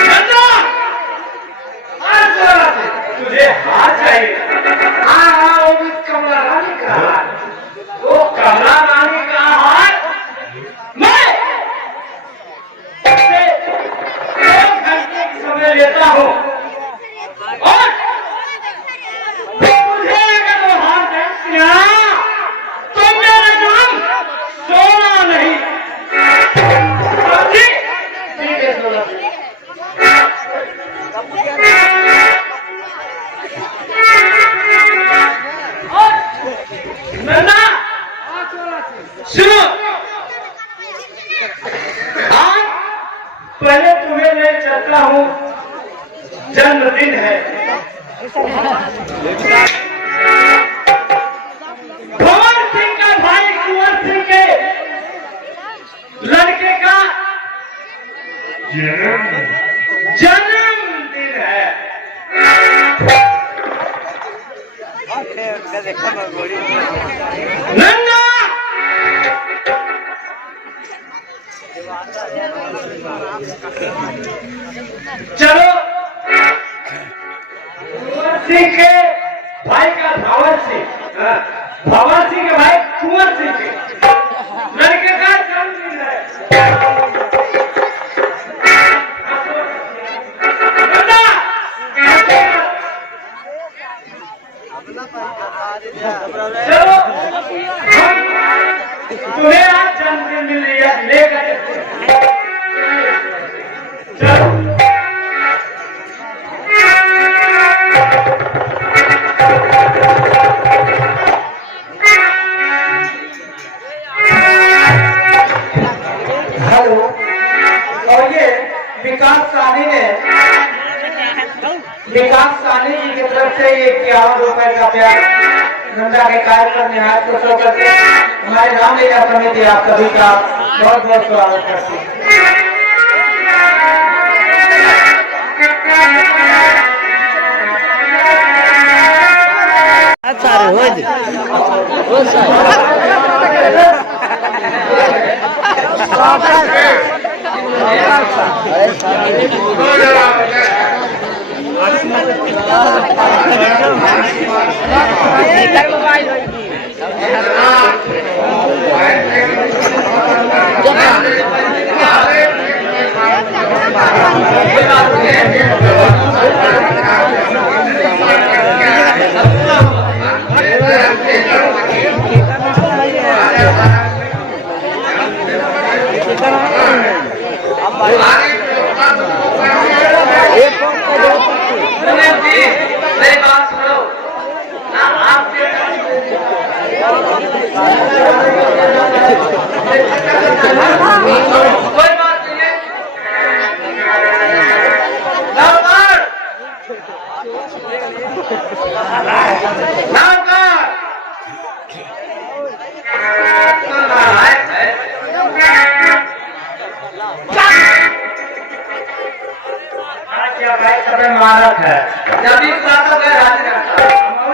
नंदा, आज जरा से तुझे हाथ चाहिए। हाँ हाँ, वो भी कमला रानी का हाथ, वो कमला रानी का हाथ मैं 2 घंटे की समय लेता हूँ और तुझे अगर वो हाथ दे दिया तो मेरा नाम सोना नहीं। समझी? ठीक है सोना। और नन्ना सुनो, आज पहले तुम्हें मैं चलता हूँ, जन्मदिन है। भवन सिंह का भाई कुंवर सिंह के लड़के का जन्मदिन है। नन्ना चलो, कुंवर सिंह के भाई का भवन सिंह, भवन सिंह के भाई कुंवर सिंह के लड़के का जन्मदिन है। चलो, तुम्हें आज जन्मदिन मिल रही है, लेकर चलो। हेलो, और ये विकास साहनी ने, विकास साहनी जी की तरफ से ये 51 रुपए का प्यार नंदा के कार्यक्रम में आज को शो करके हमारे रामलीला समिति आप सभी का बहुत बहुत स्वागत करती है। मेरी बात सुनो ना, आपके कोई बात नहीं है। मानक है, जब भी बात हो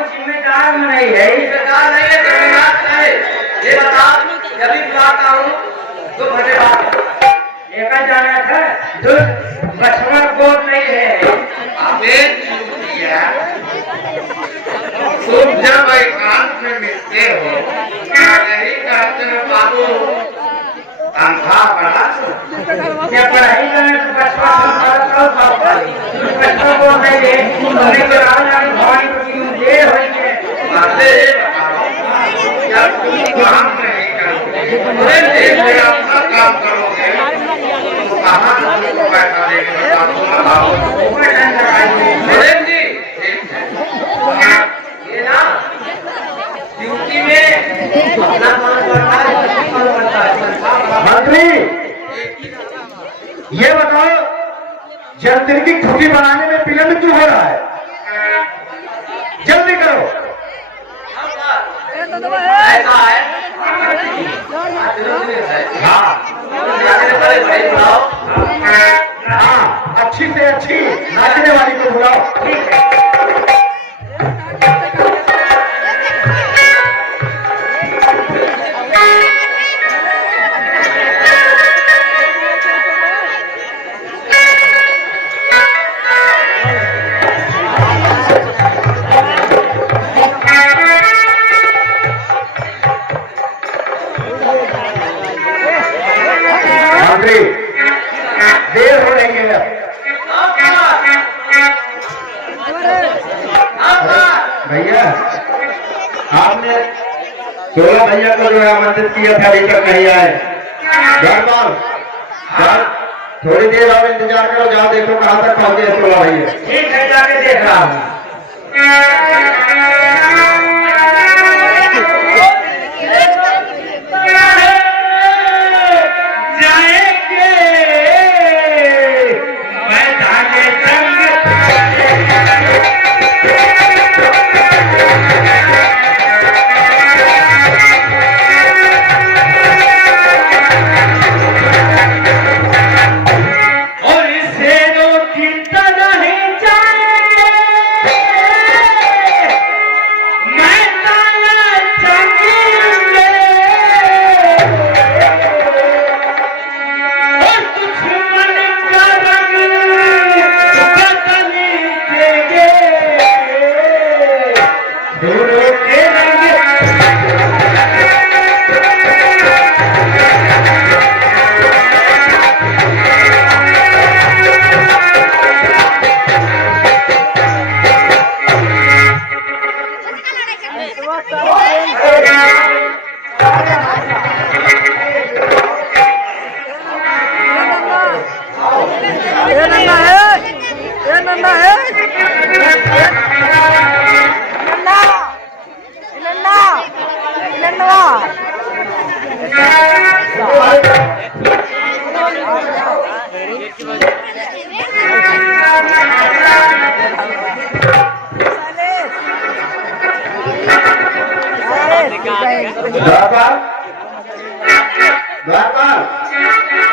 जिम्मेदार नहीं है, जिम्मेदार नहीं है, जिम्मेदार है। ये बता, जब भी बुलाता हूँ तो भले बात लेकर जाना था, दूध बचपन को नहीं है। तुम जब एकांत में मिलते हो नहीं कहते हो बाबू अंधा बना क्या पढ़ाई करने तो बचपन को नहीं है, भवानी को क्यों देर हो गई जब तुम काम नहीं करोगे अपना काम करोगे तो कहाँ तुमको पैसा देंगे बताओ। जी ये ना ड्यूटी में मंत्री ये बताओ, जन्मदिन की खुशी बनाने में विलंब क्यों हो रहा है? जल्दी करो। ऐसा है हाँ, अच्छी से अच्छी नाचने वाली को बुलाओ। ठीक है। मंत्री, देर हो रही है। भैया आपने 16 भैया को जो है आमंत्रित किया था, अभी तक नहीं आए। थोड़ी देर और इंतजार करो, जाओ देखो कहाँ तक पहुंचे 16 भैया। ठीक है, जाके देख रहा हूँ।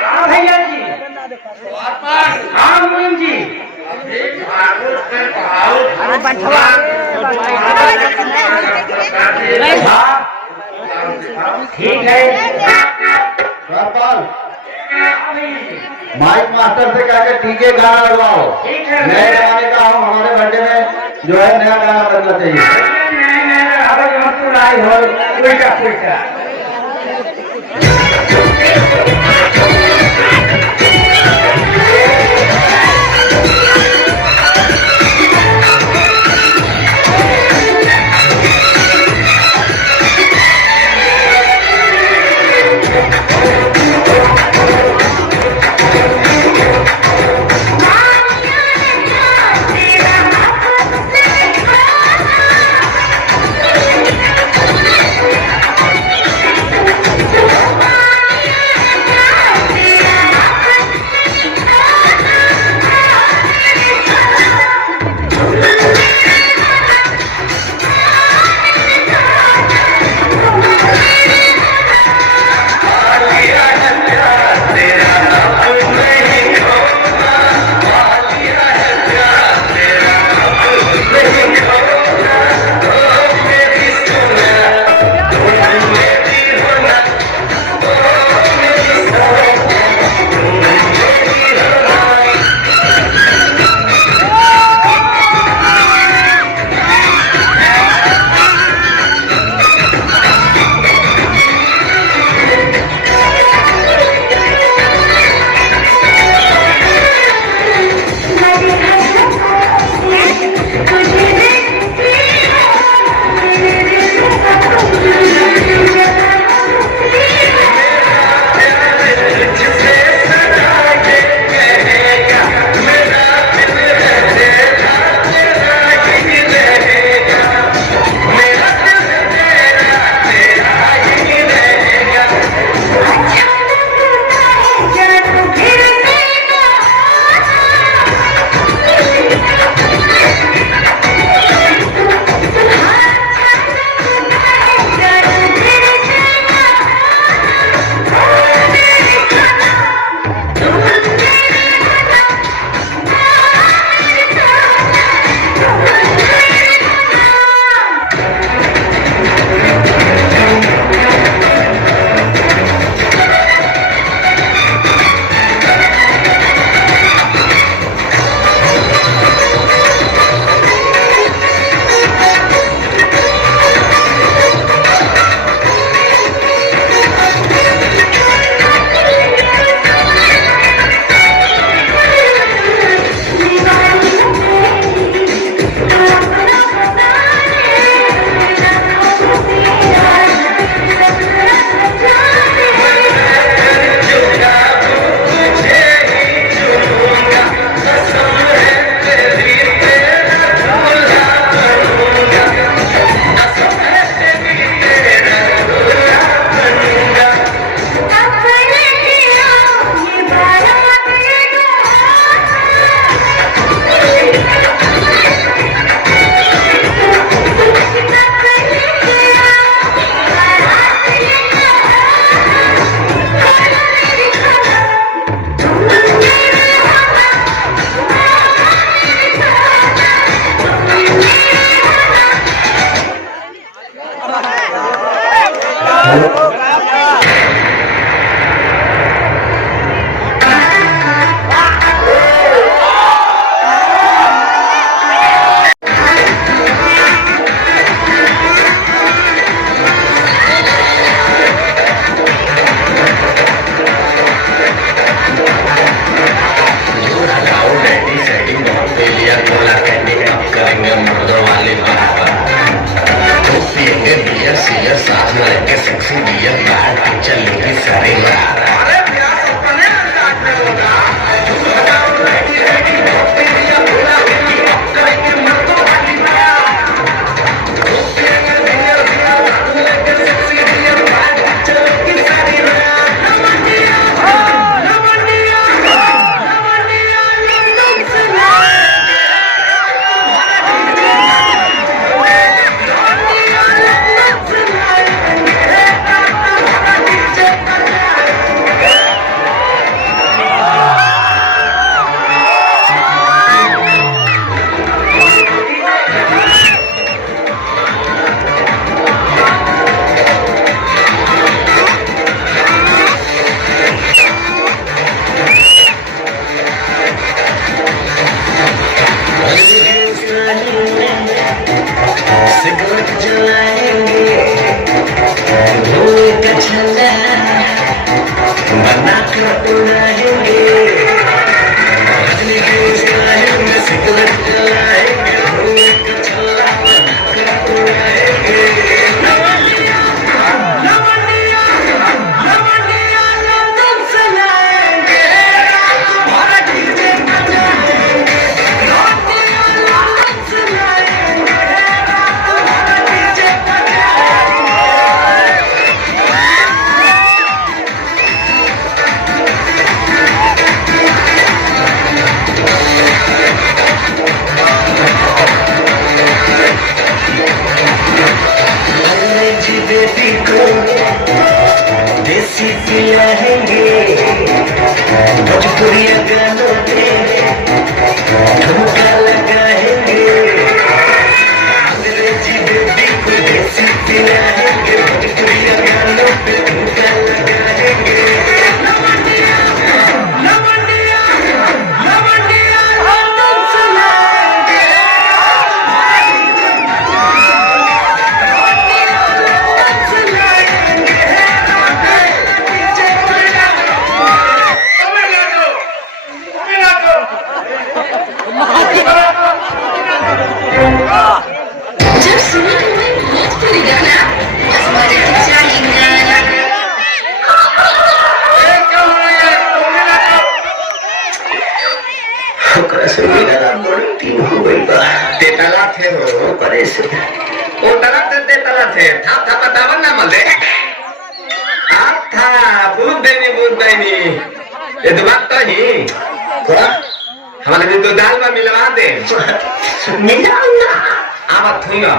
हाँ भैया जी, हाँ मुनीम जी। ठीक है। माइक मास्टर से कहकर टीके गाना लगवाओ। ठीक है। नए गाने का हो, हमारे बर्थडे में जो है नया गाना लगना चाहिए। उल्टा ये बात चलेगी सारी रात। अरे मेरा सपने अंदाज में होगा सिगरेट जलाएंगे धुएं का छल्ला बनाकर उड़ाएंगे सिगरेट जलाएंगे धुएं का छल्ला बनाकर उड़ाएंगे बेटी को देसी पिलाएंगे भोजपुरी गानों पे ठुमका लगाएंगे अंग्रेजी बेटी को देसी पिलाएंगे भोजपुरी गानों पे ठुमका लगाएंगे जब सुना तुम्हें भोजपुरी गाना बस मुझे से मेरा बड़ी टीम हो गई बा तेतला थे हो परे से ओ तरफ से तेतला थे था बतावन ना मले था भूत देनी ये तो बात तो ही थोड़ा हमारे दिन तो दाल में मिलवा दे मिलाओ ना आवत हुई ना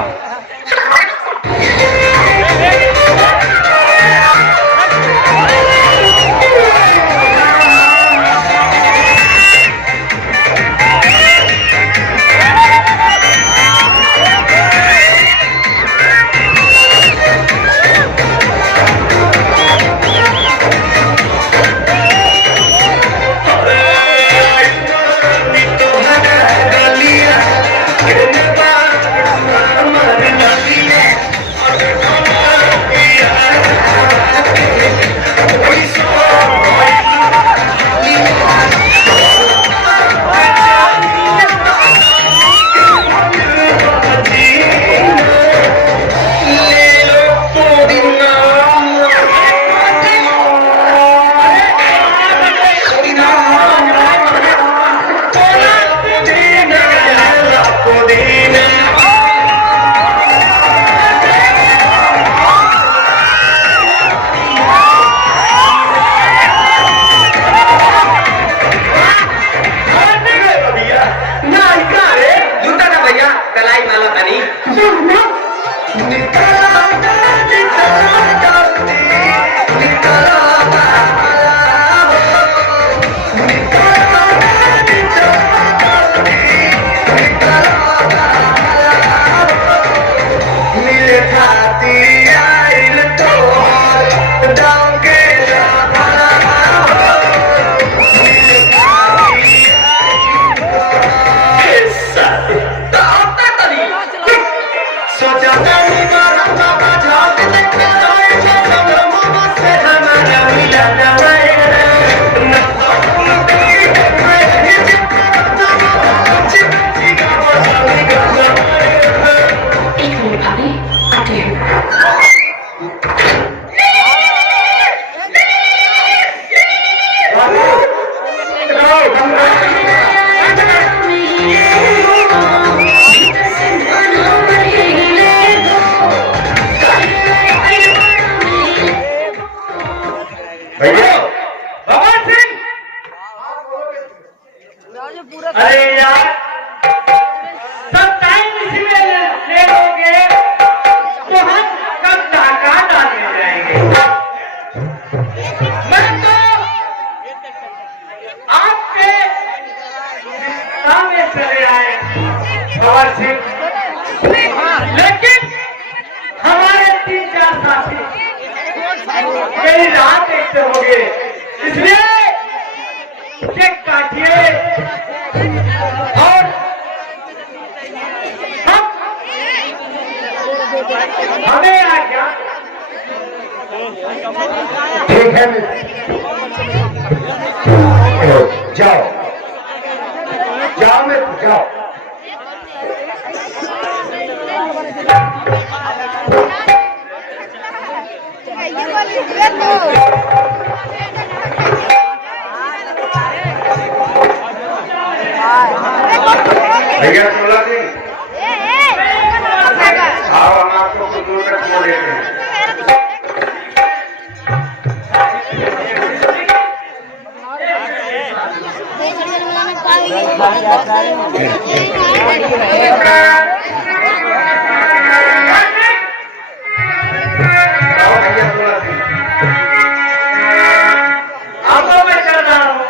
भैया भगवान सिंह, अरे यार सब टाइम इसी में ले लोगे तो हम कब डाका डालने जाएंगे। मैं तो आपके सामने चले आए भगवान सिंह, लेकिन हमारे 3-4 साथी मेरी राह देखते होंगे, इसलिए केक काटिए और हमें आज्ञा। ठीक है जाओ जाओ मैं जाओ। भैया 16 दिन आओ, हम आपको कुछ दूर तक मोड़ देते हैं। आओ भैया 16 दिन। आपको मैं चल रहा हूँ।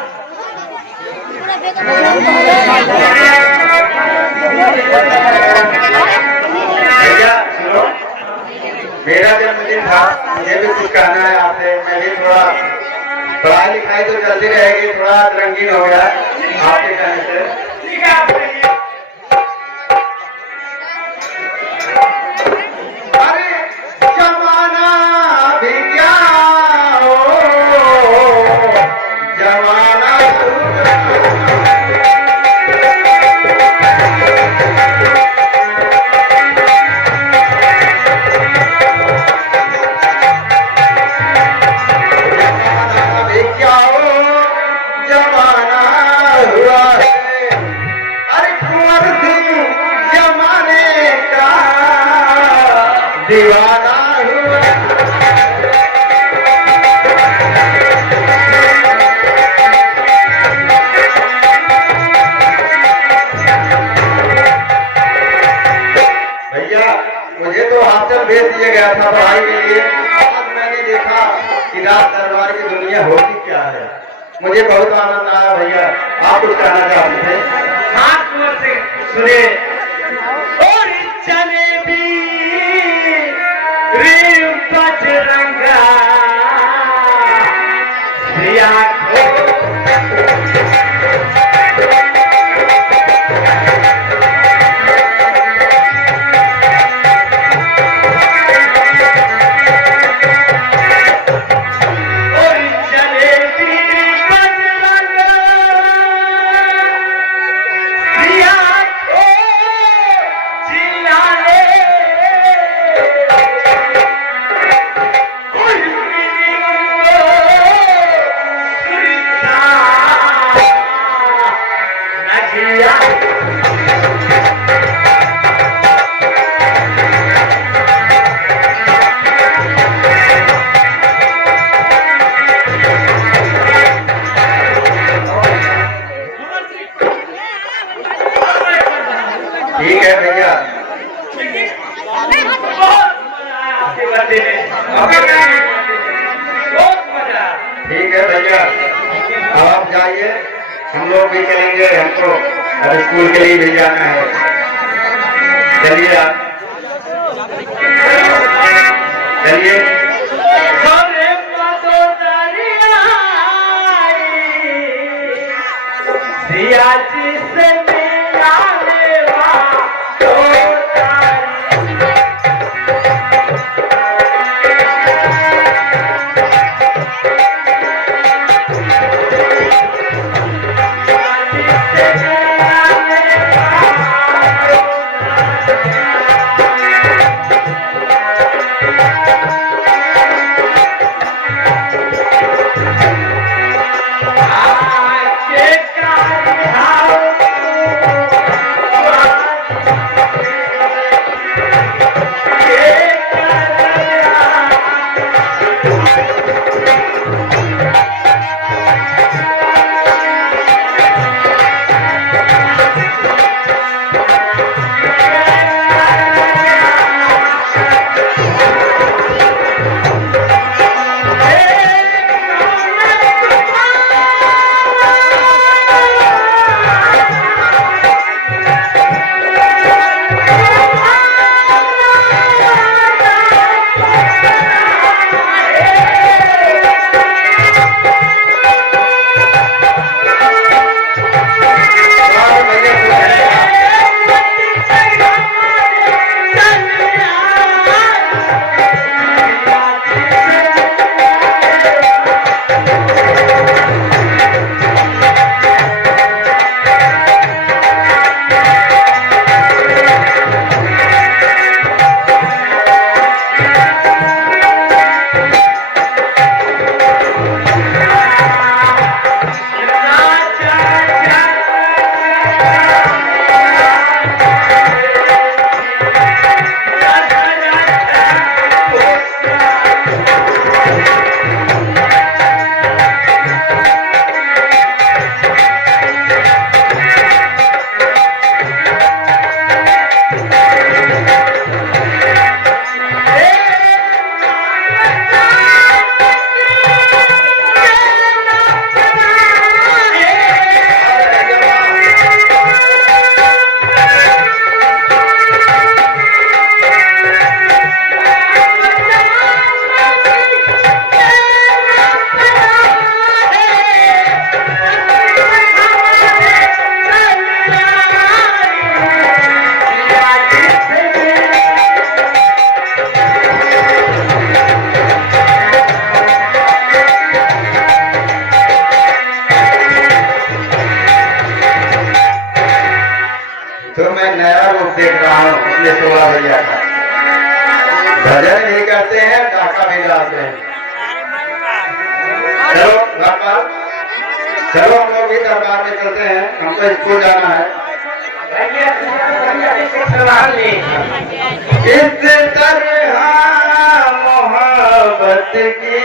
भैया सुनो, मेरा जन्मदिन था, मुझे भी कुछ कहना है आपसे। मैं भी थोड़ा पढ़ाई लिखाई तो चलती रहेगी, थोड़ा रंगीन हो गया आपके कहने से। ठीक है, आप कहिए। अरे जमाना भी क्या हो, जमाना भी क्या हो, जमाना हुआ है। अरे कुंवर सिंह जमाने का दीवाना हुआ। भैया मुझे तो हॉस्टल भेज दिया गया था पढ़ाई के लिए। आज मैंने देखा कि राज दरबार की दुनिया होती क्या है। मुझे बहुत आनंद आया। भैया आप कुछ कहना चाहते थे? हाथ जोड़ से सुने। और चने भी रे बजरंगा सिया को ठीक है भैया। ठीक है भैया, अब आप जाइए, हम लोग भी चलेंगे। हमको स्कूल के लिए भी जाना है। चलिए आप चलिए। सिया जी से मिलाने बड़ा भैया का। भजन भी करते हैं, डाका भी डालते हैं। चलो दरबार, चलो हम लोग भी दरबार में चलते हैं, हमको स्कूल जाना है। इस तरह मोहब्बत की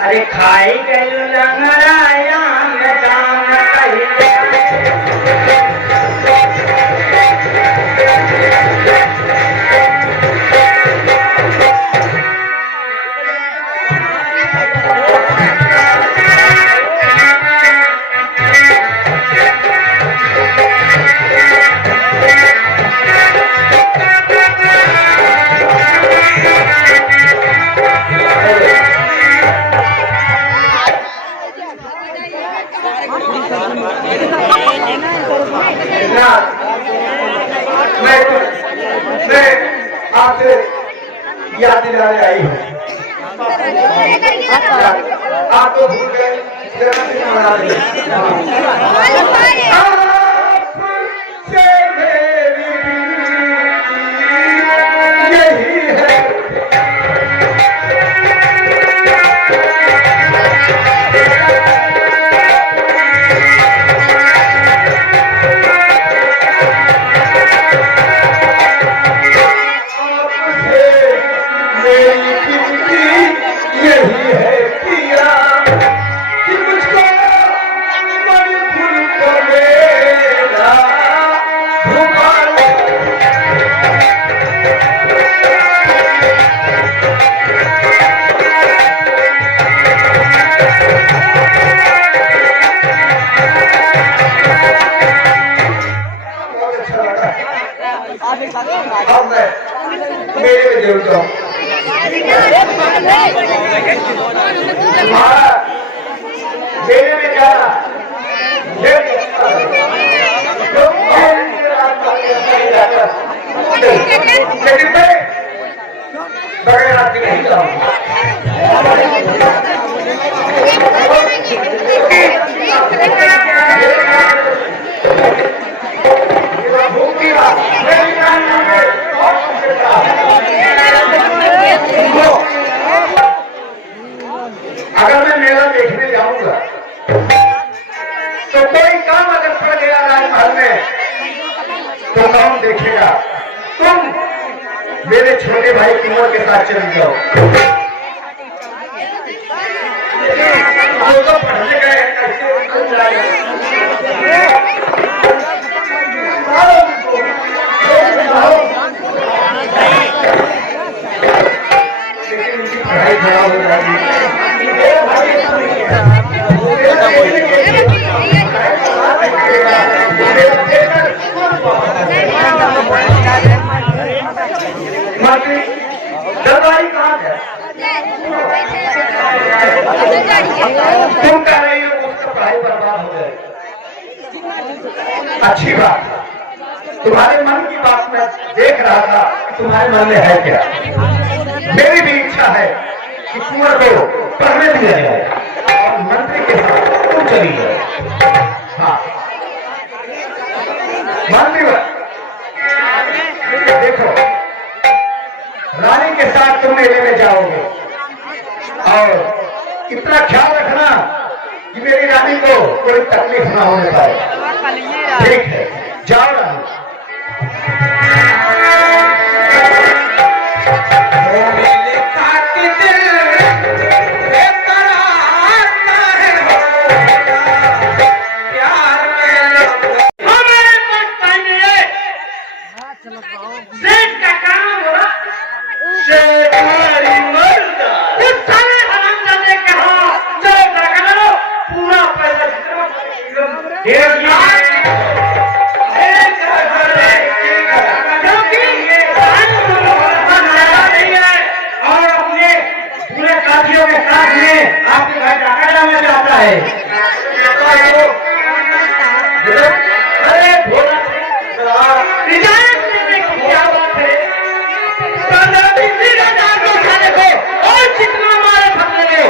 अरे खाई गई लंगड़ाया में दाम मैं आपसे याद दिलाने आई हूँ। आप तो भूल गए जन्मदिन मनाने। आपसे मेरी यही है। यही है पिया कि मुझको मन खुल कर मेरा धोखा बहुत अच्छा लगा। अब मैं मेरे में जरूर जाऊँ। मेरे में जाना लेकिन मैं बड़े रास्ते नहीं जाऊंगा। अगर मैं मेला देखने जाऊंगा तो कोई काम अगर पड़ गया राजमहल में तो कौन देखेगा? तुम मेरे छोटे भाई तिमोर के साथ चले जाओ। वो तो पढ़ने गए लेकिन उनकी पढ़ाई खराब हो जाएगी। दरबारी कहाँ है? तुम कह रही हो उसका पढ़ाई बर्बाद हो जाए। अच्छी बात, तुम्हारे मन की बात मैं देख रहा था कि तुम्हारे मन में है क्या। मेरी भी इच्छा है कि कुंवर को पढ़ने दिया जाए और मंत्री के साथ तुम चली जाए। हाँ मंत्री देखो, रानी के साथ तुम मेले में जाओगे और इतना ख्याल रखना कि मेरी रानी को कोई तकलीफ ना होने पाए। ठीक है, जाओ रानी। है। अरे भोला रिजाइन करने की क्या बात है? 15-20,000 को खाने को और जितना मारे फंसने को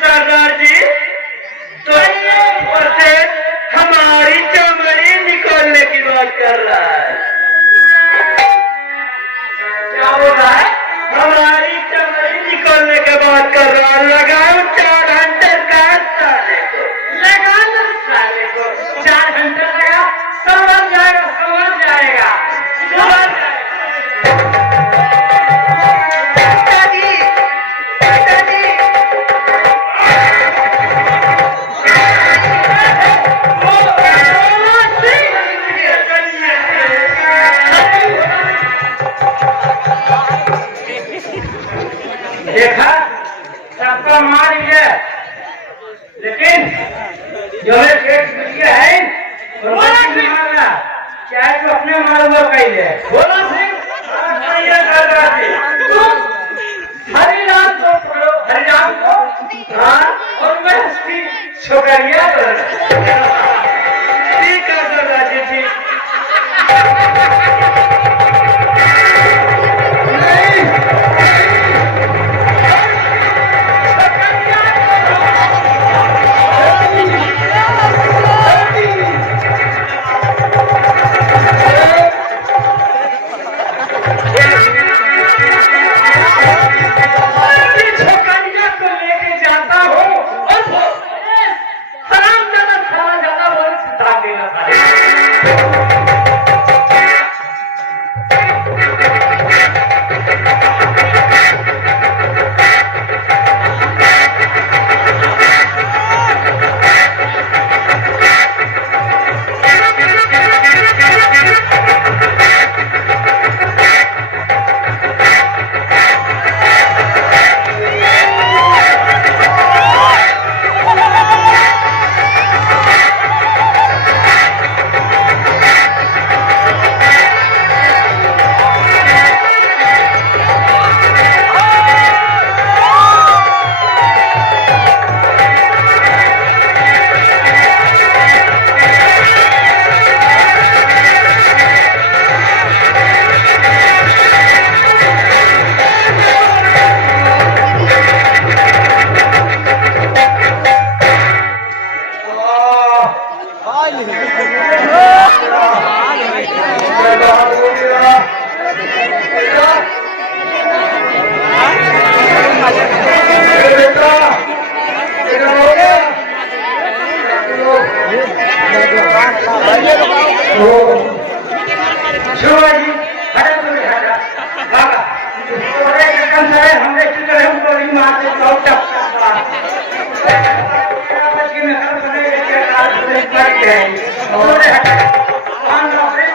सरदार जी तो ऊपर से हमारी चमड़ी निकालने की बात कर रहा है। क्या बोल रहा है? हमारी चमड़ी निकालने की बात कर रहा है। लगाओ 4 घंटे का साले को, लगा दो साले को 4 घंटे लगा, समझ जाएगा, समझ जाएगा, समझ जाएगा। देखा सबका मार लिया, लेकिन जो है शेष बिटिया है मारना चाहे तो अपने मारूंगा पहले। बोला सिंह सरदार जी हरिराम को पकड़ो, हरिराम को। हाँ, और मैं उसकी छोकरिया ठीक है सरदार जी, ठीक।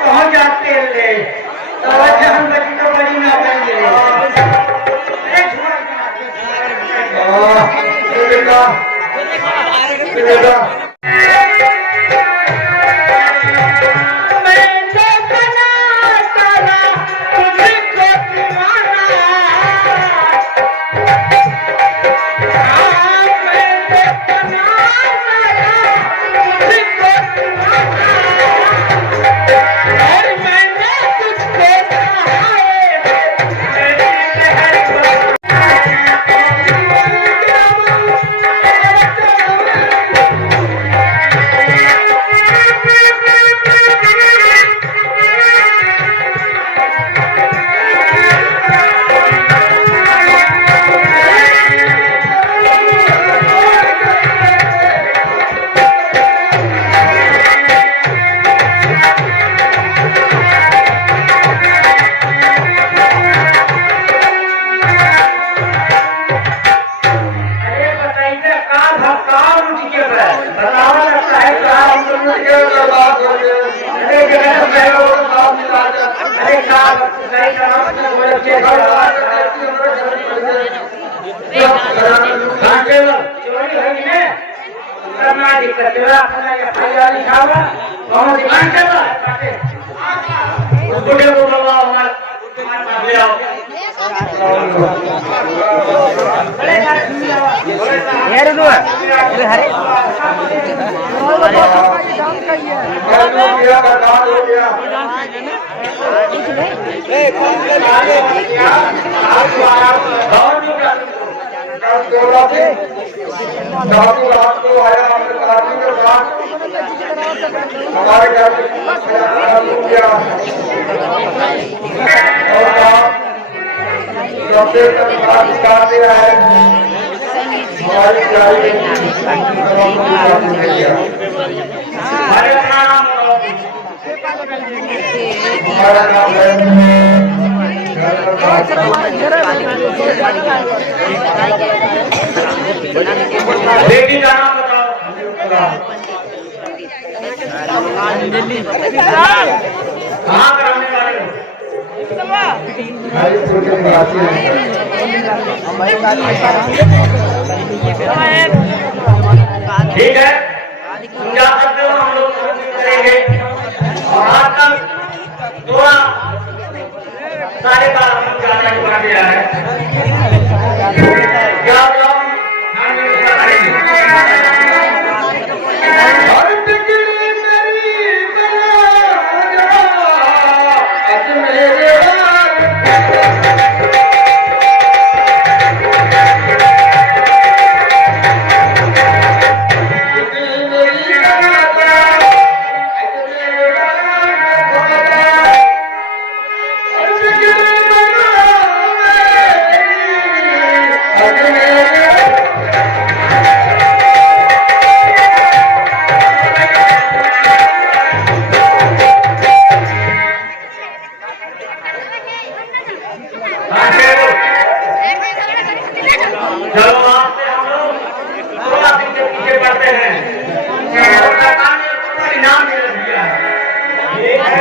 पहुंच जाते मिलके बर्बाद हो गए। अरे जगह में हो अरे साहब सही कराओ तो बोले के चोरी होगी ना करना दिक्कत तेरा अपना ये फायदा नहीं खावा कौन दिखान करवा उसको दे वो बाबा हमारा ले आओ यार नो अरे हरे बर्बाद हो गया। साधु रात को आया अपने साथी के साथ हमारे घर में हो गया और सबसे तक दिखा दिया है हमारी गाड़ी हमारा नाम है बेटी का नाम बताओ कहाँ का रहने वाले हो ठीक है तुम जा सकते हो हम लोग करेंगे और आज तक दुआ सारे बार हम लोग जाना पड़ गया है क्या चलो आप से हम लोग थोड़ा दिन के पीछे बढ़ते हैं सरकार ने पूरा इनाम दे दिया है